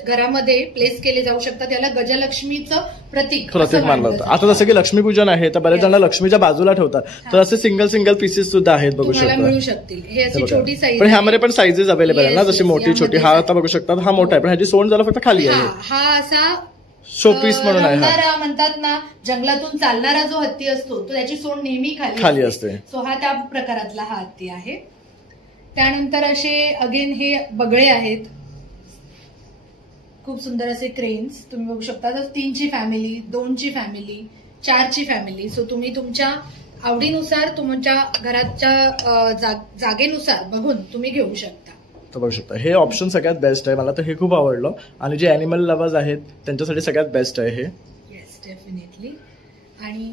घरामध्ये प्लेस केले जाऊ शकतात. याला गजलक्ष्मीचं प्रतीक मानलं जातं. आता जसं की लक्ष्मीपूजन आहे तर बऱ्याच जण लक्ष्मीच्या बाजूला ठेवतात. तर असे सिंगल पीसेस सुद्धा आहेत, बघू शकता, मिळू शकतील. हे अशी छोटी साईज, पण ह्यामध्ये पण साईजेस अवेलेबल आहे ना, जशी मोठी छोटी. हा आता बघू शकतात, हा मोठा आहे पण ह्याची सोंड जरा फक्त खाली आहे. हा असा शोपीस म्हणून आहे. म्हणतात ना, जंगलातून चालणारा जो हत्ती असतो तो त्याची सोंड नेहमी खाली असते. सो हा त्या प्रकारातला हा हत्ती आहे. त्यानंतर असे अगेन हे बगळे आहेत, खूप सुंदर असे क्रेन्स तुम्ही बघू शकता. 3ची फॅमिली, 2ची फॅमिली, 4ची फॅमिली. सो तुम्ही तुमच्या आवडीनुसार तुमच्या घराच्या जागेनुसार बघून तुम्ही घेऊ शकता. तर बघू शकता हे ऑप्शन सगळ्यात बेस्ट आहे. मला तर हे खूप आवडलं आणि जे अॅनिमल लव्हर्स आहेत त्यांच्यासाठी सगळ्यात बेस्ट आहे हे. Yes, definitely. आणि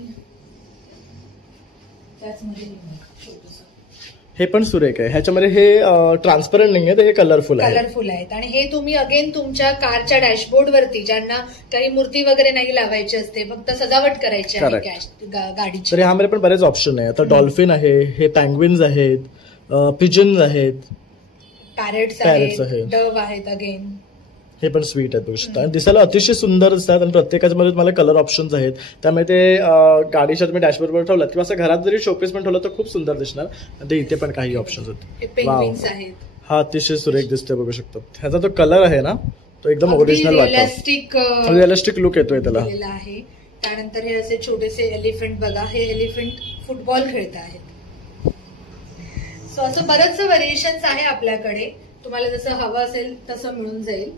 हे पण सुरेख आहे. ह्याच्यामध्ये हे ट्रान्सपरंट नाही आहे, तर हे कलरफुल आहेत. आणि हे तुम्ही अगेन तुमच्या कारच्या डॅशबोर्ड वरती, ज्यांना काही मूर्ती वगैरे नाही लावायची असते, फक्त सजावट करायची आहे गाडीची, तर ह्यामध्ये पण बरेच ऑप्शन आहे. आता डॉल्फिन आहे, हे पॅंग्विन्स आहेत, पिजन्स आहेत, पॅरेट्स आहेत, डव आहेत. अगेन हे पण स्वीट आहेत, बघू शकता. दिसायला अतिशय सुंदर दिसतात आणि प्रत्येकाच्या मध्ये तुम्हाला कलर ऑप्शन्स आहेत. त्यामुळे ते गाडीच्या तुम्ही डॅशबोर्डवर ठेवलात किंवा असं घरात जरी शोपीस पण ठेवलं तर खूप सुंदर दिसणार. आणि इथे पण काही ऑप्शन्स आहेत. हा अतिशय सुरेख दिसतोय, बघू शकतात. ह्याचा जो कलर आहे ना तो एकदम ओरिजिनल वाटतो, रिअलिस्टिक लुक येतोय त्याला. त्यानंतर हे असे छोटेसे एलिफंट बघा, हे एलिफंट फुटबॉल खेळत आहेत. सो असं बरंचसं व्हेरिएशन्स आहे आपल्याकडे, तुम्हाला जसं हवं असेल तसं मिळून जाईल.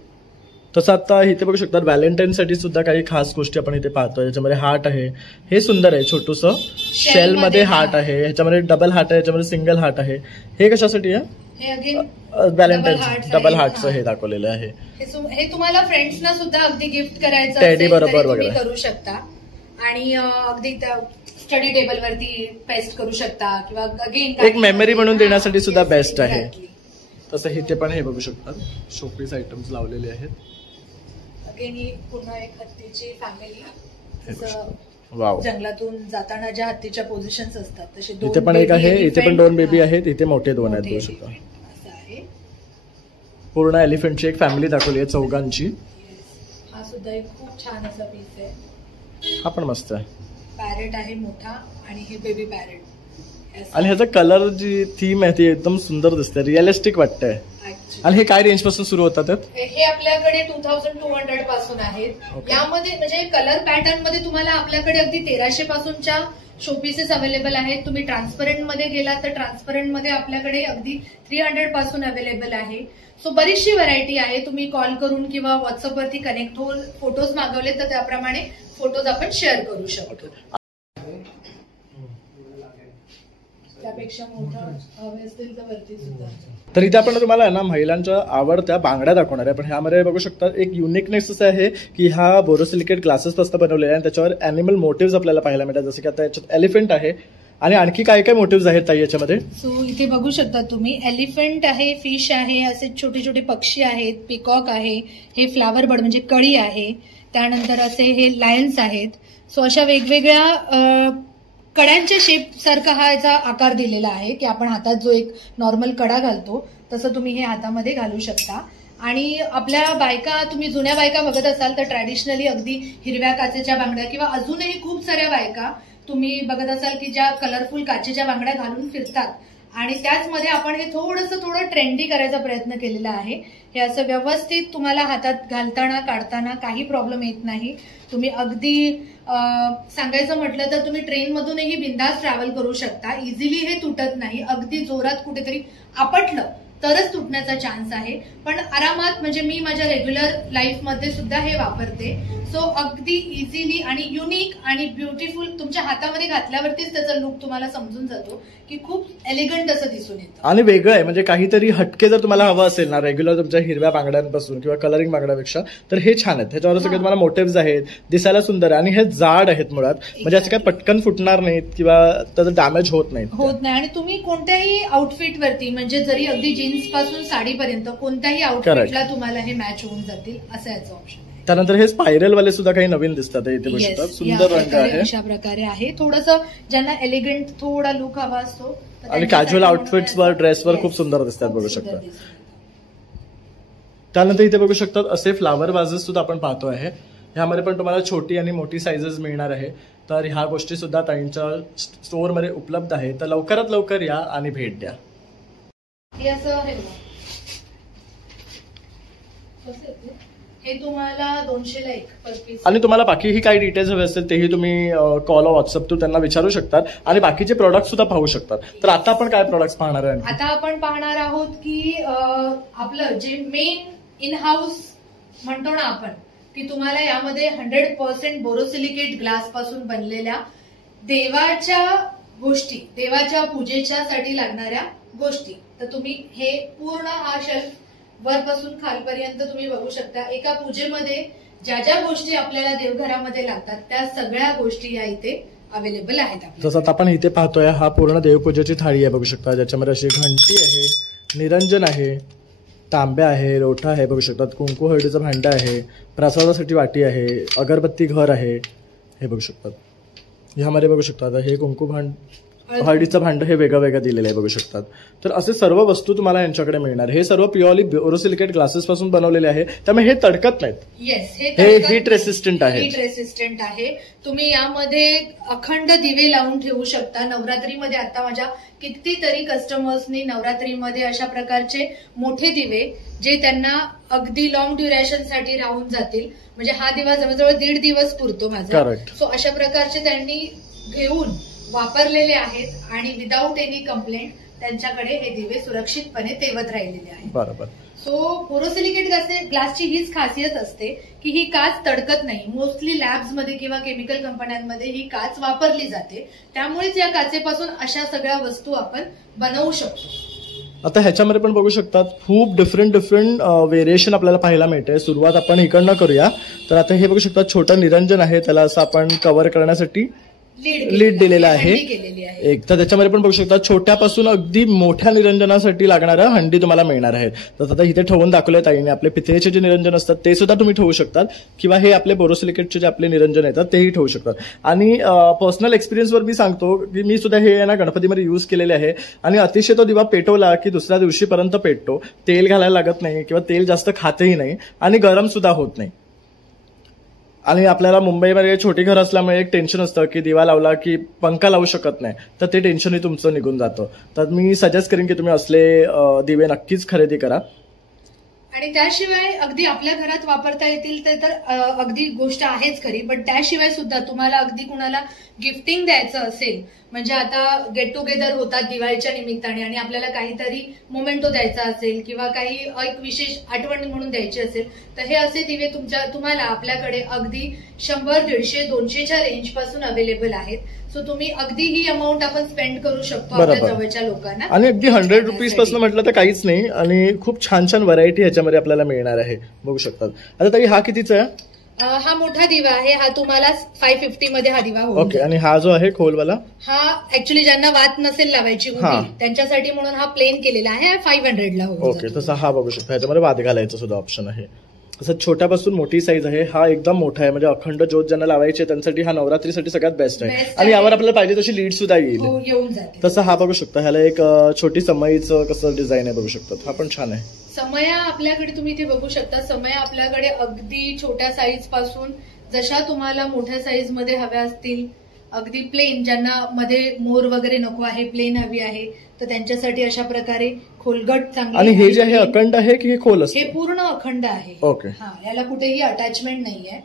तसं आता इथे बघू शकतात व्हॅलेंटाईनसाठी सुद्धा काही खास गोष्टी आपण इथे पाहतोय. याच्यामध्ये हार्ट आहे, हे सुंदर आहे, छोटूसं शेल मध्ये हार्ट आहे, ह्याच्यामध्ये डबल हार्ट आहे, ह्याच्यामध्ये सिंगल हार्ट आहे. हे कशासाठी आहे? हे अगेन व्हॅलेंटाईन डबल हार्टचं हे दाखवलेलं आहे. हे तुम्हाला फ्रेंड्सना सुद्धा अगदी गिफ्ट करायचं टेडी बरोबर तुम्ही करू शकता आणि अगदी स्टडी टेबल वरती पेस्ट करू शकता किंवा अगेन एक मेमरी म्हणून देण्यासाठी सुद्धा बेस्ट आहे. तसं इथे पण हे बघू शकतात शोपीस आयटम्स लावलेले आहेत. अगेन ही पुन्हा एक हत्तीची फॅमिली, वाव, जंगलातून जाताना ज्या हत्तीच्या पोझिशन्स असतात तसे इथे पण एक आहे, इथे पण 2 बेबी आहेत, इथे मोठे 2 आहेत बघू शकता. पूर्ण एलिफंटची एक फॅमिली दाखवली आहे 4 हा सुद्धा एक खूप छान असा पीस आहे. हा पण मस्त आहे. पॅरेट आहे मोठा आणि हे बेबी पॅरेट आणि ह्याचा कलर जी थीम आहे ती एकदम सुंदर दिसते, रिअलिस्टिक वाटतंय. आणि हे काय रेंज पासून सुरू होतात? हे आपल्याकडे 2200 पासून आहेत. यामध्ये म्हणजे कलर पॅटर्न मध्ये तुम्हाला आपल्याकडे अगदी 1300 पासूनच्या शोपीसेस अवेलेबल आहेत. तुम्ही ट्रान्सपरंट मध्ये गेलात तर ट्रान्सपरंट मध्ये आपल्याकडे अगदी 300 पासून अवेलेबल आहे. सो बरीचशी व्हरायटी आहे. तुम्ही कॉल करून किंवा व्हॉट्सअपवरती कनेक्ट होऊन फोटोज मागवले तर त्याप्रमाणे फोटोज आपण शेअर करू शकतो. त्यापेक्षा मोठं हवे असतील तर वरती सुद्धा. तर इथे आपण तुम्हाला ना महिलांच्या आवडत्या बांगड्या दाखवणार आहे. पण ह्यामध्ये बघू शकता एक युनिकनेस असं आहे की हा बोरोसिलिकेट ग्लासेस पासून बनवलेला आहे आणि त्याच्यावर अॅनिमल मोटिव्ह आपल्याला पाहायला मिळतात. जसं की आता याच्यात एलिफंट आहे आणि आणखी काय काय मोटिव्ह आहेत ताई याच्यामध्ये? सो इथे बघू शकता तुम्ही एलिफंट आहे, फिश आहे, असे छोटे छोटे पक्षी आहेत, पिकॉक आहे, हे फ्लावर बर्ड म्हणजे कळी आहे, त्यानंतर असे हे लायन्स आहेत. सो अशा वेगवेगळ्या कड्यांच्या शेप सारखा हा याचा आकार दिलेला आहे की आपण हातात जो एक नॉर्मल कडा घालतो तसं तुम्ही हे हातामध्ये घालू शकता. आणि आपल्या बायका, तुम्ही जुन्या बायका बघत असाल तर ट्रॅडिशनली अगदी हिरव्या काचेच्या बांगड्या किंवा अजूनही खूप साऱ्या बायका तुम्ही बघत असाल की ज्या कलरफुल काचेच्या बांगड्या घालून फिरतात. आणि त्याचमध्ये आपण हे थोडं ट्रेंडी करायचा प्रयत्न केलेला आहे. हे असं व्यवस्थित तुम्हाला हातात घालताना काढताना काही प्रॉब्लेम येत नाही. तुम्ही अगदी सांगायचं म्हटलं तर तुम्ही ट्रेनमधूनही बिंदास ट्रॅव्हल करू शकता. इझिली हे तुटत नाही. अगदी जोरात कुठेतरी आपटलं तरच तुटण्याचा चान्स आहे. पण आरामात म्हणजे मी माझ्या रेग्युलर लाईफमध्ये सुद्धा हे वापरते. सो अगदी इझिली आणि युनिक आणि ब्युटिफुल तुमच्या हातामध्ये घातल्यावरतीच त्याचा लुक तुम्हाला समजून जातो की खूप एलिगंट असं दिसून येतं आणि वेगळं आहे. म्हणजे काहीतरी हटके जर तुम्हाला हवं असेल ना रेग्युलर तुमच्या हिरव्या बांगड्यांपासून किंवा कलरिंग बांगड्यापेक्षा तर हे छान आहेत. ह्याच्यावर सगळे तुम्हाला मोटिव्ह आहेत, दिसायला सुंदर आहे आणि हे जाड आहेत मुळात. म्हणजे असं काय पटकन फुटणार नाहीत किंवा त्याचं डॅमेज होत नाही. आणि तुम्ही कोणत्याही आउटफिटवरती म्हणजे जरी अगदी जीन्स पासून साडीपर्यंत कोणत्याही आउटफिटला तुम्हाला हे मॅच होऊन जातील असं याचं ऑप्शन आहे. त्यानंतर हे स्पायरल वाले सुद्धा काही नवीन दिसतात. इथे बघू शकता सुंदर रंग आहे. अशा प्रकारे आहे. थोडंसं ज्यांना एलिगंट थोडा लुक हवा असतो आणि कॅज्युअल आउटफिट्सवर ड्रेसवर खूप सुंदर दिसतात बघू शकता. त्यानंतर इथे बघू शकतात असे फ्लावर वाजेस सुद्धा आपण पाहतो आहे. ह्यामध्ये पण तुम्हाला छोटी आणि मोठी साईजेस मिळणार आहे. तर ह्या गोष्टी सुद्धा ताईंच्या स्टोअरमध्ये उपलब्ध आहे. तर लवकरात लवकर या आणि भेट द्या. हे तुम्हाला 200 ला 1 पर पीस. आणि तुम्हाला बाकीही काही डिटेल्स हवे असतील तेही तुम्ही कॉल व्हॉट्सअप थ्रू त्यांना विचारू शकतात आणि बाकीचे प्रोडक्ट सुद्धा पाहू शकतात. तर आता आपण काय प्रोडक्ट्स पाहणार आहे? आता आपण पाहणार आहोत की आपलं जे मेन इन हाऊस म्हणतो ना आपण की तुम्हाला यामध्ये 100% बोरोसिलिकेट ग्लास पासून बनलेल्या देवाच्या गोष्टी, देवाच्या पूजेच्यासाठी लागणाऱ्या गोष्टी. तर तुम्ही हे पूर्ण हा शेल्फ वरपासून खालपर्यंत तुम्ही बघू शकता. एका पूजेमध्ये ज्या ज्या गोष्टी आपल्याला देवघरामध्ये लागतात त्या सगळ्या गोष्टी या इथे अवेलेबल आहेत. जसं आपण इथे पाहतोय हा पूर्ण देवपूजेची थाळी आहे बघू शकता. ज्याच्यामध्ये अशी घंटी आहे, निरंजन आहे, तांब्या आहे, रोठा आहे बघू शकतात, कुंकू हळदीचं भांडं आहे, प्रसादासाठी वाटी आहे, अगरबत्ती घर आहे हे बघू शकतात. ह्यामध्ये बघू शकता हे कुंकू हळदीचं भांड हे वेगळं वेगळं दिलेलं आहे बघू शकतात. तर असे सर्व वस्तू तुम्हाला यांच्याकडे मिळणार. हे सर्व प्युअरली बोरोसिलिकेट ग्लासेस पासून बनवलेले आहे त्यामुळे हे तडकत नाहीत. येस, हे हीट रेसिस्टंट आहे. हीट रेसिस्टंट आहे. तुम्ही यामध्ये अखंड दिवे लावून ठेवू शकता. नवरात्रीमध्ये आता माझ्या कितीतरी कस्टमर्सनी नवरात्रीमध्ये अशा प्रकारचे मोठे दिवे जे त्यांना अगदी लॉंग ड्युरेशनसाठी राहून जातील. म्हणजे हा दिवा जवळजवळ 1.5 दिवस पुरतो माझा. सो अशा प्रकारचे त्यांनी घेऊन वापरलेले आहेत आणि विदाऊट एनी कंप्लेंट त्यांच्याकडे हे दिवे सुरक्षितपणे तेवत राहिलेले आहेत. बरोबर. सो बोरोसिलिकेट ग्लासची हीच खासियत असते की ही काच तडकत नाही. मोस्टली लॅब्स मध्ये किंवा केमिकल कंपन्यांमध्ये ही काच वापरली जाते, त्यामुळेच या काचेपासून अशा सगळ्या वस्तू आपण बनवू शकतो. आता ह्याच्यामध्ये पण बघू शकतात खूप डिफरंट व्हेरिएशन आपल्याला पाहायला मिळते. सुरुवात आपण इकडनं करूया. तर आता हे बघू शकता छोटं निरंजन आहे, त्याला असं आपण कव्हर करण्यासाठी लीड दिलेला आहे एक. तर त्याच्यामध्ये पण बघू शकता छोट्यापासून अगदी मोठ्या निरंजनासाठी लागणारं हंडी तुम्हाला मिळणार आहे. तर आता इथे ठेवून दाखवले ताईने. आपले पितळेचे जे निरंजन असतात ते सुद्धा तुम्ही ठेवू शकतात, किंवा हे आपले बोरोसिलिकेटचे जे आपले निरंजन येतात तेही ठेवू शकतात. आणि पर्सनल एक्सपिरियन्सवर मी सांगतो की मी सुद्धा हे ना गणपतीमध्ये यूज केलेले आहे, आणि अतिशय तो दिवा पेटवला की दुसऱ्या दिवशीपर्यंत पेटतो. तेल घालायला लागत नाही किंवा तेल जास्त खातही नाही, आणि गरम सुद्धा होत नाही. आणि आपल्याला मुंबईमध्ये छोटी घर असल्यामुळे एक टेन्शन असतं की दिवा लावला की पंखा लावू शकत नाही, तर ते टेन्शनही तुमचं निघून जातं. तर मी सजेस्ट करेन की तुम्ही असले दिवे नक्कीच खरेदी करा. आणि त्याशिवाय अगदी आपल्या घरात वापरता येतील ते तर अगदी गोष्ट आहेच खरी, पण त्याशिवाय सुद्धा तुम्हाला अगदी कुणाला गिफ्टिंग द्यायचं असेल, म्हणजे आता गेट टुगेदर होतात दिवाळीच्या निमित्ताने आणि आपल्याला काहीतरी मोमेंटो द्यायचा असेल किंवा काही एक विशेष आठवण म्हणून द्यायची असेल, तर हे असे दिवे तुम्हाला आपल्याकडे अगदी 100, 150, 200च्या रेंज पासून अवेलेबल आहेत. सो तुम्ही अगदी ही अमाऊंट आपण स्पेंड करू शकतो आपल्या जवळच्या लोकांना. आणि अगदी 100 रुपीज पासून म्हटलं तर काहीच नाही, आणि खूप छान छान व्हरायटी ह्याच्यामध्ये आपल्याला मिळणार आहे. बघू शकतात. आता ताई हा कितीचा आहे? हा मोठा दिवा आहे, हा तुम्हाला 550 मध्ये हा दिवा होईल. ओके. आणि हा जो आहे खोलवाला, हा ऍक्च्युली ज्यांना वात नसेल लावायची होती त्यांच्यासाठी म्हणून हा प्लेन केलेला आहे, 500 ला होईल. ओके. तसा हा बघू शकता, ह्याच्यामध्ये वात घालायचं सुद्धा ऑप्शन आहे. तसं छोट्यापासून मोठी साईज आहे. हा एकदम मोठा आहे, म्हणजे अखंड ज्योत ज्यांना लावायची त्यांसाठी हा नवरात्रीसाठी सगळ्यात बेस्ट आहे. आणि यावर आपल्याला पाहिजे तशी लीड सुद्धा येईल. तसं हा बघू शकता, ह्याला एक छोटी समईचं कसं डिझाईन आहे बघू शकतात. हा पण छान आहे. समया आपल्याकडे तुम्ही इथे बघू शकता. समया आपल्याकडे अगदी छोट्या साईज पासून जशा तुम्हाला मोठ्या साईज मध्ये हव्या असतील, अगदी प्लेन ज्यांना मध्ये मोर वगैरे नको आहे, प्लेन हवी आहे, तर त्यांच्यासाठी अशा प्रकारे खोलगट चांगली. आणि हे जे आहे अखंड आहे की हे खोल असतं? हे पूर्ण अखंड आहे. ओके. हा, याला कुठेही अटॅचमेंट नाहीये.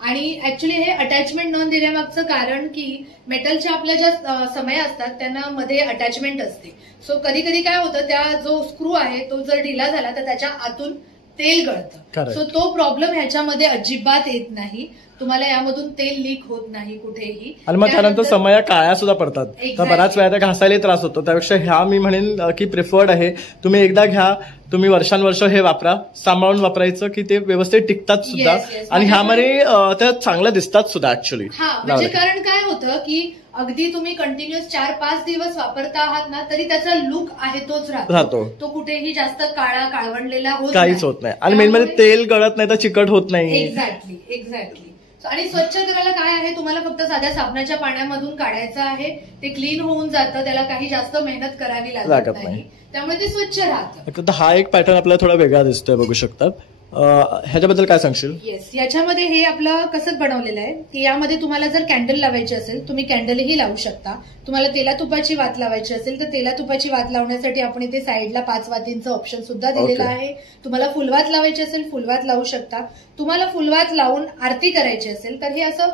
आणि ऍक्च्युली हे अटॅचमेंट न दिल्यामागचं कारण की मेटलच्या आपल्या ज्या समय असतात त्यांना मध्ये अटॅचमेंट असते. सो कधी कधी काय होतं, त्या जो स्क्रू आहे तो जर ढिला झाला तर त्याच्या आतून तेल गळतं. सो तो प्रॉब्लेम ह्याच्यामध्ये अजिबात येत नाही. तुम्हाला यामधून तेल लीक होत नाही कुठेही. आणि मग त्यानंतर समया काळ्या सुद्धा पडतात, तर बऱ्याच वेळा त्या घासायला त्रास होतो. त्यापेक्षा ह्या मी म्हणेन की प्रिफर्ड आहे. तुम्ही एकदा घ्या, तुम्ही वर्षानुवर्ष हे वापरा, सांभाळून वापरायचं की ते व्यवस्थित टिकतात सुद्धा. आणि ह्यामध्ये त्या चांगल्या दिसतात सुद्धा ऍक्च्युली. म्हणजे कारण काय होतं की अगदी तुम्ही कंटिन्युअस 4-5 दिवस वापरता आहात ना, तरी त्याचा लुक आहे तोच राहतो. तो कुठेही जास्त काळवंडलेला काहीच होत नाही. आणि मेन म्हणजे तेल गळत नाही, तर चिकट होत नाही. एक्झॅक्टली. आणि स्वच्छ करायला काय आहे, तुम्हाला फक्त साध्या साबणाच्या पाण्यामधून काढायचं आहे, ते क्लीन होऊन जातं, त्याला काही जास्त मेहनत करावी लागत नाही, त्यामुळे ते स्वच्छ राहतं. हा एक पॅटर्न आपल्याला थोडा वेगळा दिसतोय बघू शकतात. ह्याच्याबद्दल काय सांगशील? येस, याच्यामध्ये हे आपलं कसं बनवलेलं आहे की यामध्ये तुम्हाला जर कॅन्डल लावायची असेल तुम्ही कॅन्डलही लावू शकता. तुम्हाला तेला तुपाची वात लावायची असेल तर तेला तुपाची वात लावण्यासाठी आपण इथे साईडला 5 वातींचं ऑप्शन सुद्धा दिलेलं आहे. तुम्हाला फुलवात लावायची असेल फुलवात लावू शकता. तुम्हाला फुलवात लावून आरती करायची असेल तर हे असं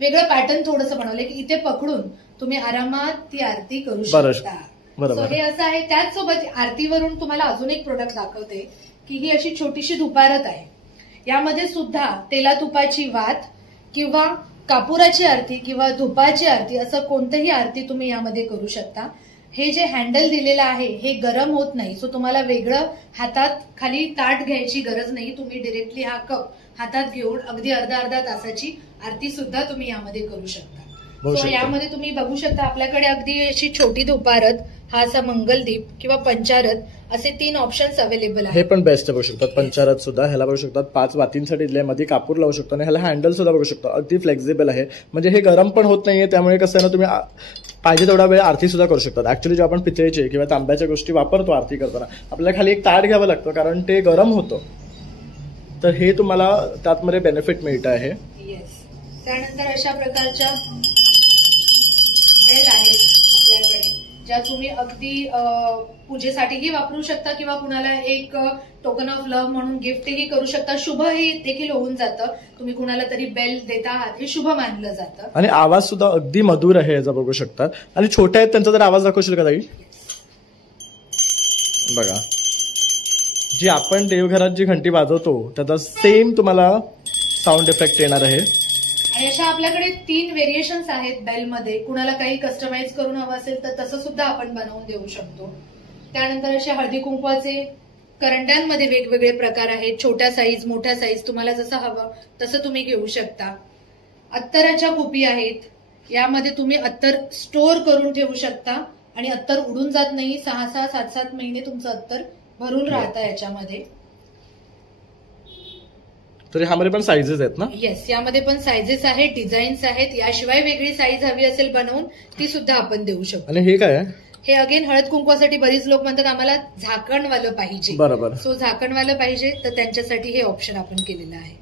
वेगळं पॅटर्न थोडंसं बनवलंय की इथे पकडून तुम्ही आरामात ती आरती करू शकता. हे असं आहे. त्याचसोबत आरतीवरून तुम्हाला अजून एक प्रोडक्ट दाखवते की ही अशी छोटीशी धुपारत आहे. यामध्ये सुद्धा तेला तुपाची वात किंवा कापुराची आरती किंवा धुपाची आरती असं कोणतीही आरती तुम्ही यामध्ये करू शकता. हे जे हँडल दिलेलं आहे हे गरम होत नाही. सो तुम्हाला वेगळं हातात खाली ताट घ्यायची गरज नाही. तुम्ही डिरेक्टली हा कप हातात घेऊन अगदी अर्धा तासाची आरती सुद्धा तुम्ही यामध्ये करू शकता. सो यामध्ये तुम्ही बघू शकता आपल्याकडे अगदी अशी छोटी धुपारत, हा असा मंगलदीप किंवा पंचारत असे 3 ऑप्शन्स अवेलेबल आहेत. हे पण बेस्ट बघू शकतात. पंचारत सुद्धा ह्याला बघू शकतात 5 वातींसाठी दिल्यामध्ये कापूर लावू शकतो. आणि ह्याला हँडल सुद्धा बघू शकतो, अगदी फ्लेक्झिबल आहे. म्हणजे हे गरम पण होत नाहीये, त्यामुळे कसं आहे ना, तुम्ही पाहिजे तेवढा वेळ आरती सुद्धा करू शकतात. ऍक्च्युली जेव्हा आपण पितळेचे किंवा तांब्याच्या गोष्टी वापरतो आरती करताना, आपल्याला खाली एक ताट घ्यावं लागतं कारण ते गरम होतं. तर हे तुम्हाला त्यातमध्ये बेनिफिट मिळत आहे. येस. त्यानंतर अशा प्रकारच्या बेल आहेत आपल्याकडे, ज्या तुम्ही अगदी पूजेसाठीही वापरू शकता किंवा कुणाला एक टोकन ऑफ लव्ह म्हणून गिफ्टही करू शकता. शुभ हे देखील होऊन जातं. तुम्ही कुणाला तरी बेल देता आहात हे शुभ मानलं जातं. आणि आवाज सुद्धा अगदी मधुर आहे याचा बघू शकता. आणि छोट्या आहेत त्यांचा जर आवाज दाखवशील का ताई? बघा जी आपण देवघरात जी घंटी वाजवतो त्याचा सेम तुम्हाला साऊंड इफेक्ट येणार आहे. आणि अशा आपल्याकडे 3 व्हेरिएशन्स आहेत बेलमध्ये. कुणाला काही कस्टमाइज करून हवं असेल तर तसं सुद्धा आपण बनवून देऊ शकतो. त्यानंतर अशा हळदी कुंकवाचे करंड्यांमध्ये वेगवेगळे प्रकार आहेत. छोट्या साईज, मोठ्या साईज, तुम्हाला जसं हवं तसं तुम्ही घेऊ शकता. अत्तराच्या कुपी आहेत. यामध्ये तुम्ही अत्तर स्टोअर करून ठेवू शकता आणि अत्तर उडून जात नाही. 6-6, 7-7 महिने तुमचं अत्तर भरून राहतं याच्यामध्ये. तर ह्यामध्ये पण साईजेस आहेत ना? येस, यामध्ये पण साईजेस आहेत, डिझाईन्स आहेत. याशिवाय वेगळी साईज हवी असेल बनवून ती सुद्धा आपण देऊ शकतो. आणि हे काय आहे? हे अगेन हळद कुंकवासाठी बरीच लोक म्हणतात आम्हाला झाकणवालं पाहिजे. बरोबर. सो झाकणवालं पाहिजे तर त्यांच्यासाठी हे ऑप्शन आपण केलेलं आहे.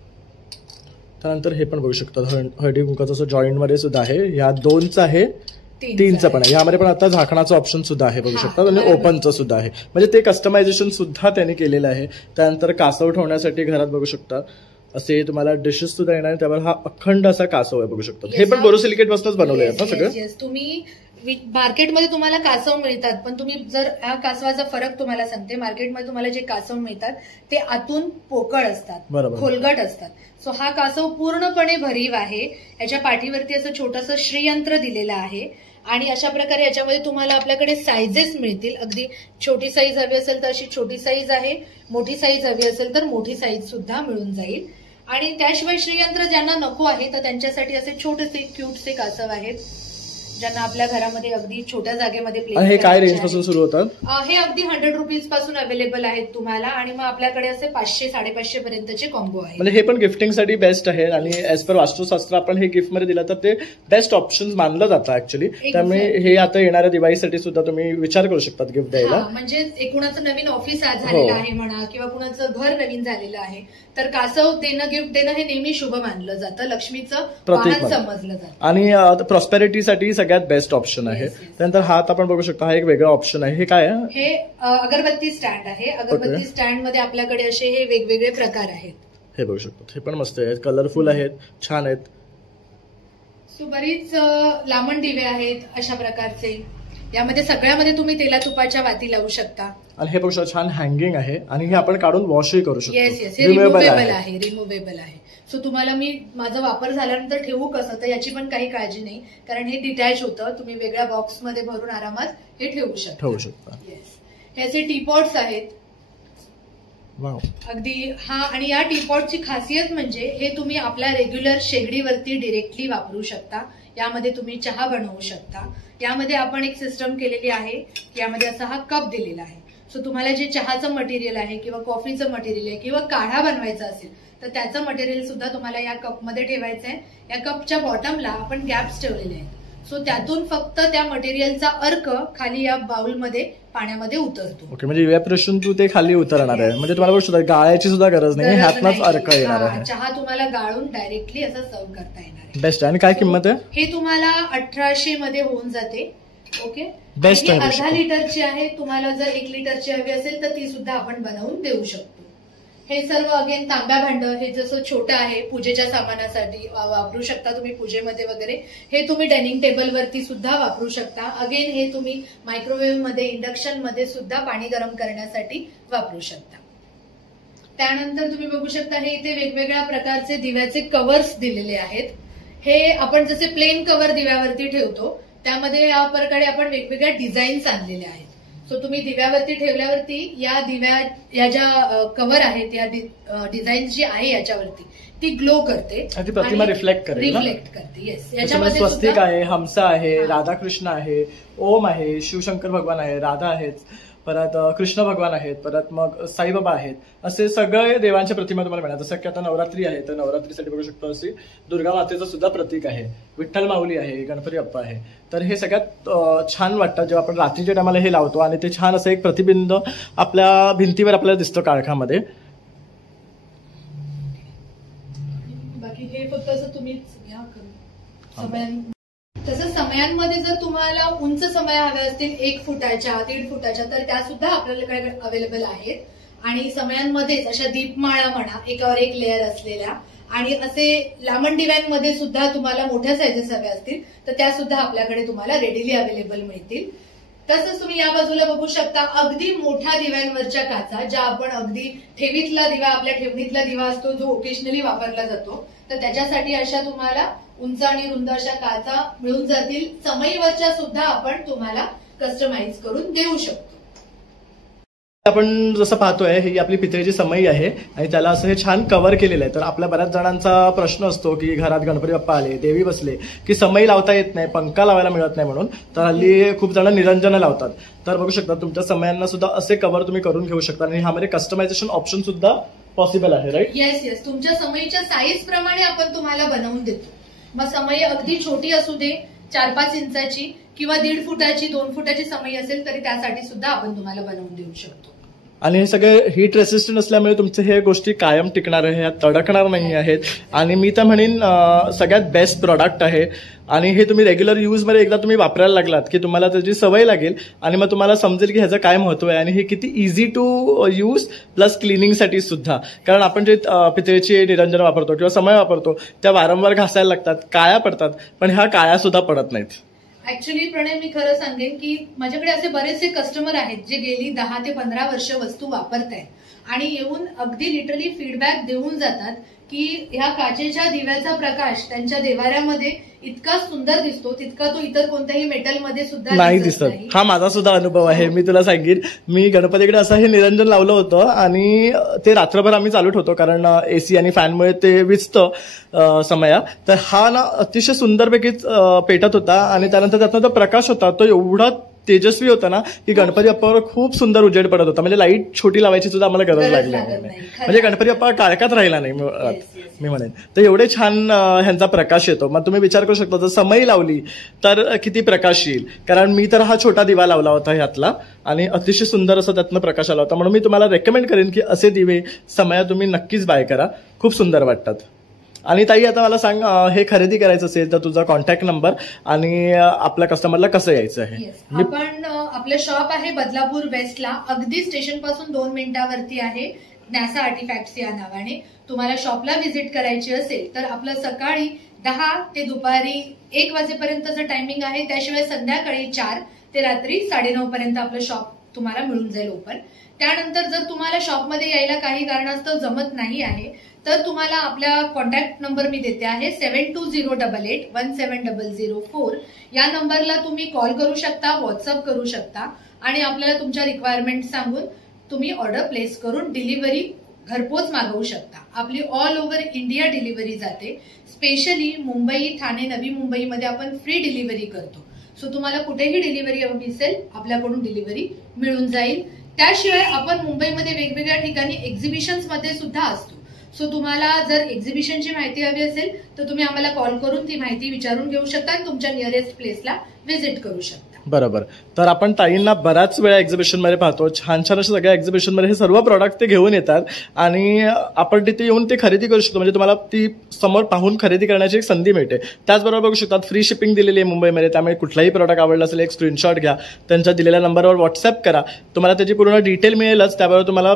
त्यानंतर हे पण बघू शकता हळदी कुंकवाचं जॉईंट मध्ये सुद्धा आहे. ह्या 2चं आहे, 3चं पण आहे. यामध्ये पण आता झाकणाचं ऑप्शन सुद्धा आहे बघू शकता आणि ओपनचं सुद्धा आहे. म्हणजे ते कस्टमायझेशन सुद्धा त्यांनी केलेलं आहे. त्यानंतर कासव ठेवण्यासाठी घरात बघू शकता असे तुम्हाला डिशेस सुद्धा येणार. त्यावर हा अखंड असा कासव आहे बघू शकता. हे पण बोरोसिलिकेट पासूनच बनवले आहेत ना सगळं? तुम्ही मार्केटमध्ये तुम्हाला कासव मिळतात पण तुम्ही जर हा कासवाचा फरक तुम्हाला सांगते. मार्केटमध्ये तुम्हाला जे कासव मिळतात ते आतून पोकळ असतात, खोलगट असतात. सो हा कासव पूर्णपणे भरीव आहे. याच्या पाठीवरती असं छोटंसं श्रीयंत्र दिलेलं आहे आणि अशा प्रकारे याच्यामध्ये तुम्हाला आपल्याकडे साईजेस मिळतील. अगदी छोटी साईज हवी असेल तर अशी छोटी साईज आहे, मोठी साईज हवी असेल तर मोठी साईज सुद्धा मिळून जाईल. आणि त्याशिवाय श्रीयंत्र ज्यांना नको आहे तर त्यांच्यासाठी असे छोटेसे क्यूटसे कासव आहेत ज्यांना आपल्या घरामध्ये अगदी छोट्या जागेमध्ये प्लेस. हे काय रेंज पासून सुरू होतात? हे अगदी 100 रुपीज पासून अवेलेबल आहेत तुम्हाला. आणि मग आपल्याकडे असे 500-550 पर्यंतचे कॉम्बो आहे. म्हणजे हे पण गिफ्टिंगसाठी बेस्ट आहे आणि एज पर वास्तुशास्त्र आपण हे गिफ्ट मध्ये दिलं तर ते बेस्ट ऑप्शन मानलं जातं ऍक्च्युली. त्यामुळे हे आता येणाऱ्या दिवाळीसाठी सुद्धा तुम्ही विचार करू शकता गिफ्ट द्यायला. म्हणजे कुणाचं नवीन ऑफिस झालेलं आहे म्हणा किंवा कुणाचं घर नवीन झालेलं आहे तर कासव देणं, गिफ्ट देणं हे नेहमी शुभ मानलं जातं, लक्ष्मीचं वाहन समजलं जातं आणि प्रॉस्पेरिटीसाठी सगळ्यात बेस्ट ऑप्शन आहे. त्यानंतर हात आपण बघू शकता, हा एक वेगळा ऑप्शन आहे. हे काय आहे? हे अगरबत्ती स्टँड आहे. अगरबत्ती स्टँड मध्ये आपल्याकडे असे हे वेगवेगळे प्रकार आहेत. हे बघू शकतो, हे पण मस्त आहेत, कलरफुल आहेत, छान आहेत. सो बरीच लांबण दिवे आहेत अशा प्रकारचे. यामध्ये सगळ्यामध्ये तुम्ही तेला तुपाच्या वाती लावू शकता. आणि हे बघू शकता छान हँगिंग आहे आणि हे आपण काढून वॉशही करू शकतो. येस येस, हे रिमुव्हेबल आहे. सो तुम्हाला मी माझा वापर झाल्यानंतर ठेवू कसं तर याची पण काही काळजी नाही कारण हे डिटॅच होतं. तुम्ही वेगळ्या बॉक्समध्ये भरून आरामात हे ठेवू शकता. येस, हे असे टीपॉट्स आहेत. अगदी हा. आणि या टीपॉटची खासियत म्हणजे हे तुम्ही आपल्या रेग्युलर शेगडीवरती डिरेक्टली वापरू शकता. यामध्ये तुम्ही चहा बनवू शकता. यामध्ये आपण एक सिस्टम केलेली आहे की यामध्ये असा हा कप दिलेला आहे. सो तुम्हाला जे चहाचं मटेरियल आहे किंवा कॉफीचं मटेरियल आहे किंवा काढा बनवायचा असेल तर त्याचं मटेरियल सुद्धा तुम्हाला या कपमध्ये ठेवायचं आहे. या कपच्या बॉटमला आपण गॅप्स ठेवलेले आहेत. सो त्यातून फक्त त्या मटेरियलचा अर्क खाली या बाउलमध्ये पाण्यामध्ये उतरतो. ओके, म्हणजे इव्हॅपोरेशन थ्रू ते खाली उतरणार आहे. म्हणजे तुम्हाला गोष्ट गाळायची सुद्धा गरज नाही, ह्यातनंच अर्क येणार आहे. चहा तुम्हाला गाळून डायरेक्टली असं सर्व्ह करता येणार आहे. बेस्ट. आणि काय किंमत आहे? हे तुम्हाला 1800 मध्ये होऊन जाते. Okay, best. अर्धा लिटरची आहे. तुम्हाला जर 1 लिटरची हवी असेल तर ती सुद्धा आपण बनवून देऊ शकतो. हे सर्व अगेन तांब्या भांड, हे जसं छोटं आहे पूजेच्या सामानासाठी वापरू शकता तुम्ही पूजेमध्ये वगैरे. हे तुम्ही डायनिंग टेबलवरती सुद्धा वापरू शकता. अगेन हे तुम्ही मायक्रोवेव्ह मध्ये, इंडक्शन मध्ये सुद्धा पाणी गरम करण्यासाठी वापरू शकता. त्यानंतर तुम्ही बघू शकता हे इथे वेगवेगळ्या प्रकारचे दिव्याचे कव्हर्स दिलेले आहेत. हे आपण जसे प्लेन कव्हर दिव्यावरती ठेवतो त्यामध्ये या प्रकारे आपण वेगवेगळ्या डिझाईन्स आणलेले आहेत. सो तुम्ही दिव्यावरती ठेवल्यावरती या ज्या कव्हर आहेत या डिझाईन जी आहे याच्यावरती ती ग्लो करते, ती प्रतिमा रिफ्लेक्ट करते. येस, याच्यामध्ये स्वस्तिक आहे, हंसा आहे, राधाकृष्ण आहे, ओम आहे, शिवशंकर भगवान आहे, राधा आहेत, परत कृष्ण भगवान आहेत, परत मग साईबाबा आहेत. असे सगळे देवांच्या प्रतिमा तुम्हाला मिळतात. जसं की आता नवरात्री आहे तर नवरात्रीसाठी बघू शकतो अशी दुर्गा मातेचं सुद्धा प्रतीक आहे, विठ्ठल माऊली आहे, गणपती बाप्पा आहे. तर हे सगळ्यात छान वाटतं जेव्हा आपण रात्रीच्या टायमाला हे लावतो आणि ते छान असं एक प्रतिबिंब आपल्या भिंतीवर आपल्याला दिसतं काळखामध्ये. बाकी हे फक्त असं तुम्हीच घ्या करून. तसंच समयांमध्ये जर तुम्हाला उंच समया हव्या असतील 1 फुटाच्या 1.5 फुटाच्या तर त्या सुद्धा आपल्याकडे अवेलेबल आहेत. आणि समयांमध्येच अशा दीपमाळा म्हणा एकावर एक लेअर असलेल्या आणि असे लांबण दिव्यांमध्ये सुद्धा तुम्हाला मोठ्या साईजेस हव्या असतील तर त्या सुद्धा आपल्याकडे तुम्हाला रेडीली अवेलेबल मिळतील. तसंच तुम्ही या बाजूला बघू शकता अगदी मोठ्या दिव्यांवरच्या काचा, ज्या आपण अगदी ठेवीतला दिवा, आपल्या ठेवणीतला दिवा असतो जो ओकेजनली वापरला जातो, तर त्याच्यासाठी अशा तुम्हाला उंच आणि रुंद अशा काचा मिळून जातील. समईवरच्या सुद्धा आपण तुम्हाला कस्टमाइज करून देऊ शकतो. आपण जसं पाहतोय ही आपली पितळेची समई आहे आणि त्याला असं हे छान कव्हर केलेलं आहे. तर आपल्या बऱ्याच जणांचा प्रश्न असतो की घरात गणपती बाप्पा आले, देवी बसले की समई लावता येत नाही, पंखा लावायला मिळत नाही म्हणून. तर हल्ली खूप जण निरंजन लावतात. तर बघू शकता तुमच्या समयांना सुद्धा असे कव्हर तुम्ही करून घेऊ शकता आणि ह्यामध्ये कस्टमायझेशन ऑप्शन सुद्धा पॉसिबल आहे, राईट? येस. तुमच्या समईच्या साईज प्रमाणे आपण तुम्हाला बनवून देतो. मग समई अगदी छोटी असू दे, 4-5 इंचाची किंवा 1.5 फुटाची, 2 फुटाची समई असेल तरी त्यासाठी सुद्धा आपण तुम्हाला बनवून देऊ शकतो. आणि हे सगळे हीट रेसिस्टंट असल्यामुळे तुमचे हे गोष्टी कायम टिकणार आहे, ह्या तडकणार नाही आहेत. आणि मी तर म्हणेन सगळ्यात बेस्ट प्रॉडक्ट आहे. आणि हे तुम्ही रेग्युलर यूजमध्ये एकदा तुम्ही वापरायला लागलात की तुम्हाला त्याची सवय लागेल आणि मग तुम्हाला समजेल की ह्याचं काय महत्व आहे आणि हे किती इझी टू यूज प्लस क्लिनिंगसाठी सुद्धा. कारण आपण जे पितळेची निरंजन वापरतो किंवा समय वापरतो त्या वारंवार घासायला लागतात, काळ्या पडतात, पण ह्या काळ्या सुद्धा पडत नाहीत. ऍक्च्युली प्रणय, मी खरं सांगेन की माझ्याकडे असे बरेचसे कस्टमर आहेत जे गेली 10 ते 15 वर्ष वस्तू वापरतायत आणि येऊन अगदी लिटरली फीडबॅक देऊन जातात की ह्या काचेच्या दिव्याचा प्रकाश त्यांच्या देवाऱ्यामध्ये इतका सुंदर दिसतो तितका तो इतर कोणत्याही मेटलमध्ये सुद्धा नाही दिसत. हा माझा सुद्धा अनुभव आहे. मी तुला सांगेन, मी गणपतीकडे असं हे निरंजन लावलं होतं आणि ते रात्रभर आम्ही चालू ठेवतो कारण एसी आणि फॅनमुळे ते विजतं समया. तर हा ना अतिशय सुंदरपैकी पेटत होता आणि त्यानंतर त्यातनं जो प्रकाश होता तो एवढा तेजस्वी होता ना की गणपती बाप्पावर खूप सुंदर उजेड पडत होता. म्हणजे लाईट छोटी लावायची सुद्धा आम्हाला गरज लागली नाही. म्हणजे गणपती बाप्पा काळकात राहिला नाही मी म्हणेन. तर एवढे छान ह्यांचा प्रकाश येतो. मग तुम्ही विचार करू शकता जर समई लावली तर किती प्रकाश येईल. कारण मी तर हा छोटा दिवा लावला होता ह्यातला आणि अतिशय सुंदर असं त्यातनं प्रकाश आला होता. म्हणून मी तुम्हाला रेकमेंड करेन की असे दिवे समया तुम्ही नक्कीच बाय करा, खूप सुंदर वाटतात. आणि ताई आता मला सांग, हे खरेदी करायचं असेल तर तुझा कॉन्टॅक्ट नंबर आणि आपल्या कस्टमरला कसं यायचं आहे? आपण आपलं शॉप आहे बदलापूर वेस्टला, अगदी स्टेशन पासून 2 मिनिटावरती आहे, नॅसा आर्टिफॅक्ट्स या नावाने. तुम्हाला शॉपला व्हिजिट करायची असेल तर आपलं सकाळी 10 ते दुपारी 1 वाजेपर्यंतचं टायमिंग आहे. त्याशिवाय संध्याकाळी 4 ते रात्री 9:30 पर्यंत आपलं शॉप तुम्हाला मिळून जाईल ओपन. त्यानंतर जर तुम्हाला शॉपमध्ये यायला काही कारणास्तव जमत नाही आहे तर तुम्हाला आपला कॉन्टॅक्ट नंबर मी देते आहे 7208817004. या नंबरला तुम्ही कॉल करू शकता, व्हॉट्सअप करू शकता आणि आपल्याला तुमच्या रिक्वायरमेंट सांगून तुम्ही ऑर्डर प्लेस करून डिलिव्हरी घरपोच मागवू शकता. आपली ऑल ओव्हर इंडिया डिलिव्हरी जाते. स्पेशली मुंबई, ठाणे, नवी मुंबईमध्ये आपण फ्री डिलिव्हरी करतो. सो तुम्हाला कुठेही डिलिव्हरी हवी असेल आपल्याकडून डिलिव्हरी मिळून जाईल. त्याशिवाय आपण मुंबईमध्ये वेगवेगळ्या ठिकाणी एक्झिबिशन्समध्ये सुद्धा असतो. सो तुम्हाला जर एक्झिबिशनची माहिती हवी असेल तर तुम्ही आम्हाला कॉल करून ती माहिती विचारून घेऊ शकता आणि तुमच्या नियरेस्ट प्लेसला व्हिजिट करू शकता. बरोबर. तर आपण ताईंना बऱ्याच वेळा एक्झिबिशनमध्ये पाहतो, छान छान अशा सगळ्या एक्झिबिशनमध्ये हे सर्व प्रॉडक्ट ते घेऊन येतात आणि आपण तिथे येऊन ते खरेदी करू शकतो. म्हणजे तुम्हाला ती समोर पाहून खरेदी करण्याची एक संधी मिळते. त्याचबरोबर बघू शकतात फ्री शिपिंग दिलेली आहे मुंबईमध्ये. त्यामुळे कुठलाही प्रॉडक्ट आवडला असेल एक स्क्रीनशॉट घ्या, त्यांच्या दिलेल्या नंबरवर व्हॉट्सअप करा, तुम्हाला त्याची पूर्ण डिटेल मिळेलच. त्याबरोबर तुम्हाला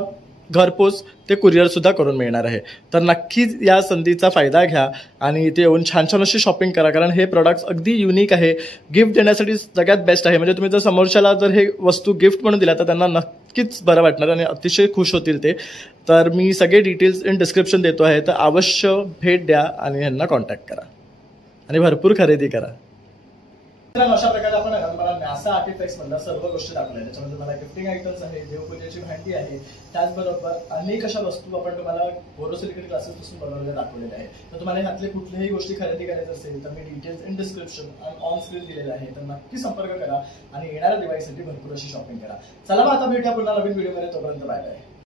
घरपोच ते कुरिअर सुद्धा करून मिळणार आहे. तर नक्कीच या संधीचा फायदा घ्या आणि इथे येऊन छान छान अशी शॉपिंग करा. कारण हे प्रोडक्ट्स अगदी युनिक आहे, गिफ्ट देण्यासाठी सगळ्यात बेस्ट आहे. म्हणजे तुम्ही जर समोरच्याला जर हे वस्तू गिफ्ट म्हणून दिला तर त्यांना नक्कीच बरं वाटणार आणि अतिशय खुश होतील ते. तर मी सगळे डिटेल्स इन डिस्क्रिप्शन देतो आहे, तर अवश्य भेट द्या आणि ह्यांना कॉन्टॅक्ट करा आणि भरपूर खरेदी करा. अशा प्रकारे आपण मला नॅसा आर्टिफॅक्ट्स मधल्या सर्व गोष्टी दाखवल्या. त्याच्यामध्ये मला गिफ्टिंग आयटम्स आहे, देवपूजेची भांडी आहे, त्याचबरोबर अनेक अशा वस्तू आपण तुम्हाला बोरोसिलिकन क्लासेस पासून बनवलेल्या दाखवलेल्या आहेत. तर तुम्हाला ह्यातले कुठल्याही गोष्टी खरेदी करायचं असेल तर मी डिटेल्स इन डिस्क्रिप्शन आणि ऑन स्क्रीन दिलेले आहे, तर नक्की संपर्क करा आणि येणाऱ्या दिवाळीसाठी भरपूर अशी शॉपिंग करा. चला मग आता भेटूया पुन्हा नवीन व्हिडिओमध्ये. तोपर्यंत बाय बाय.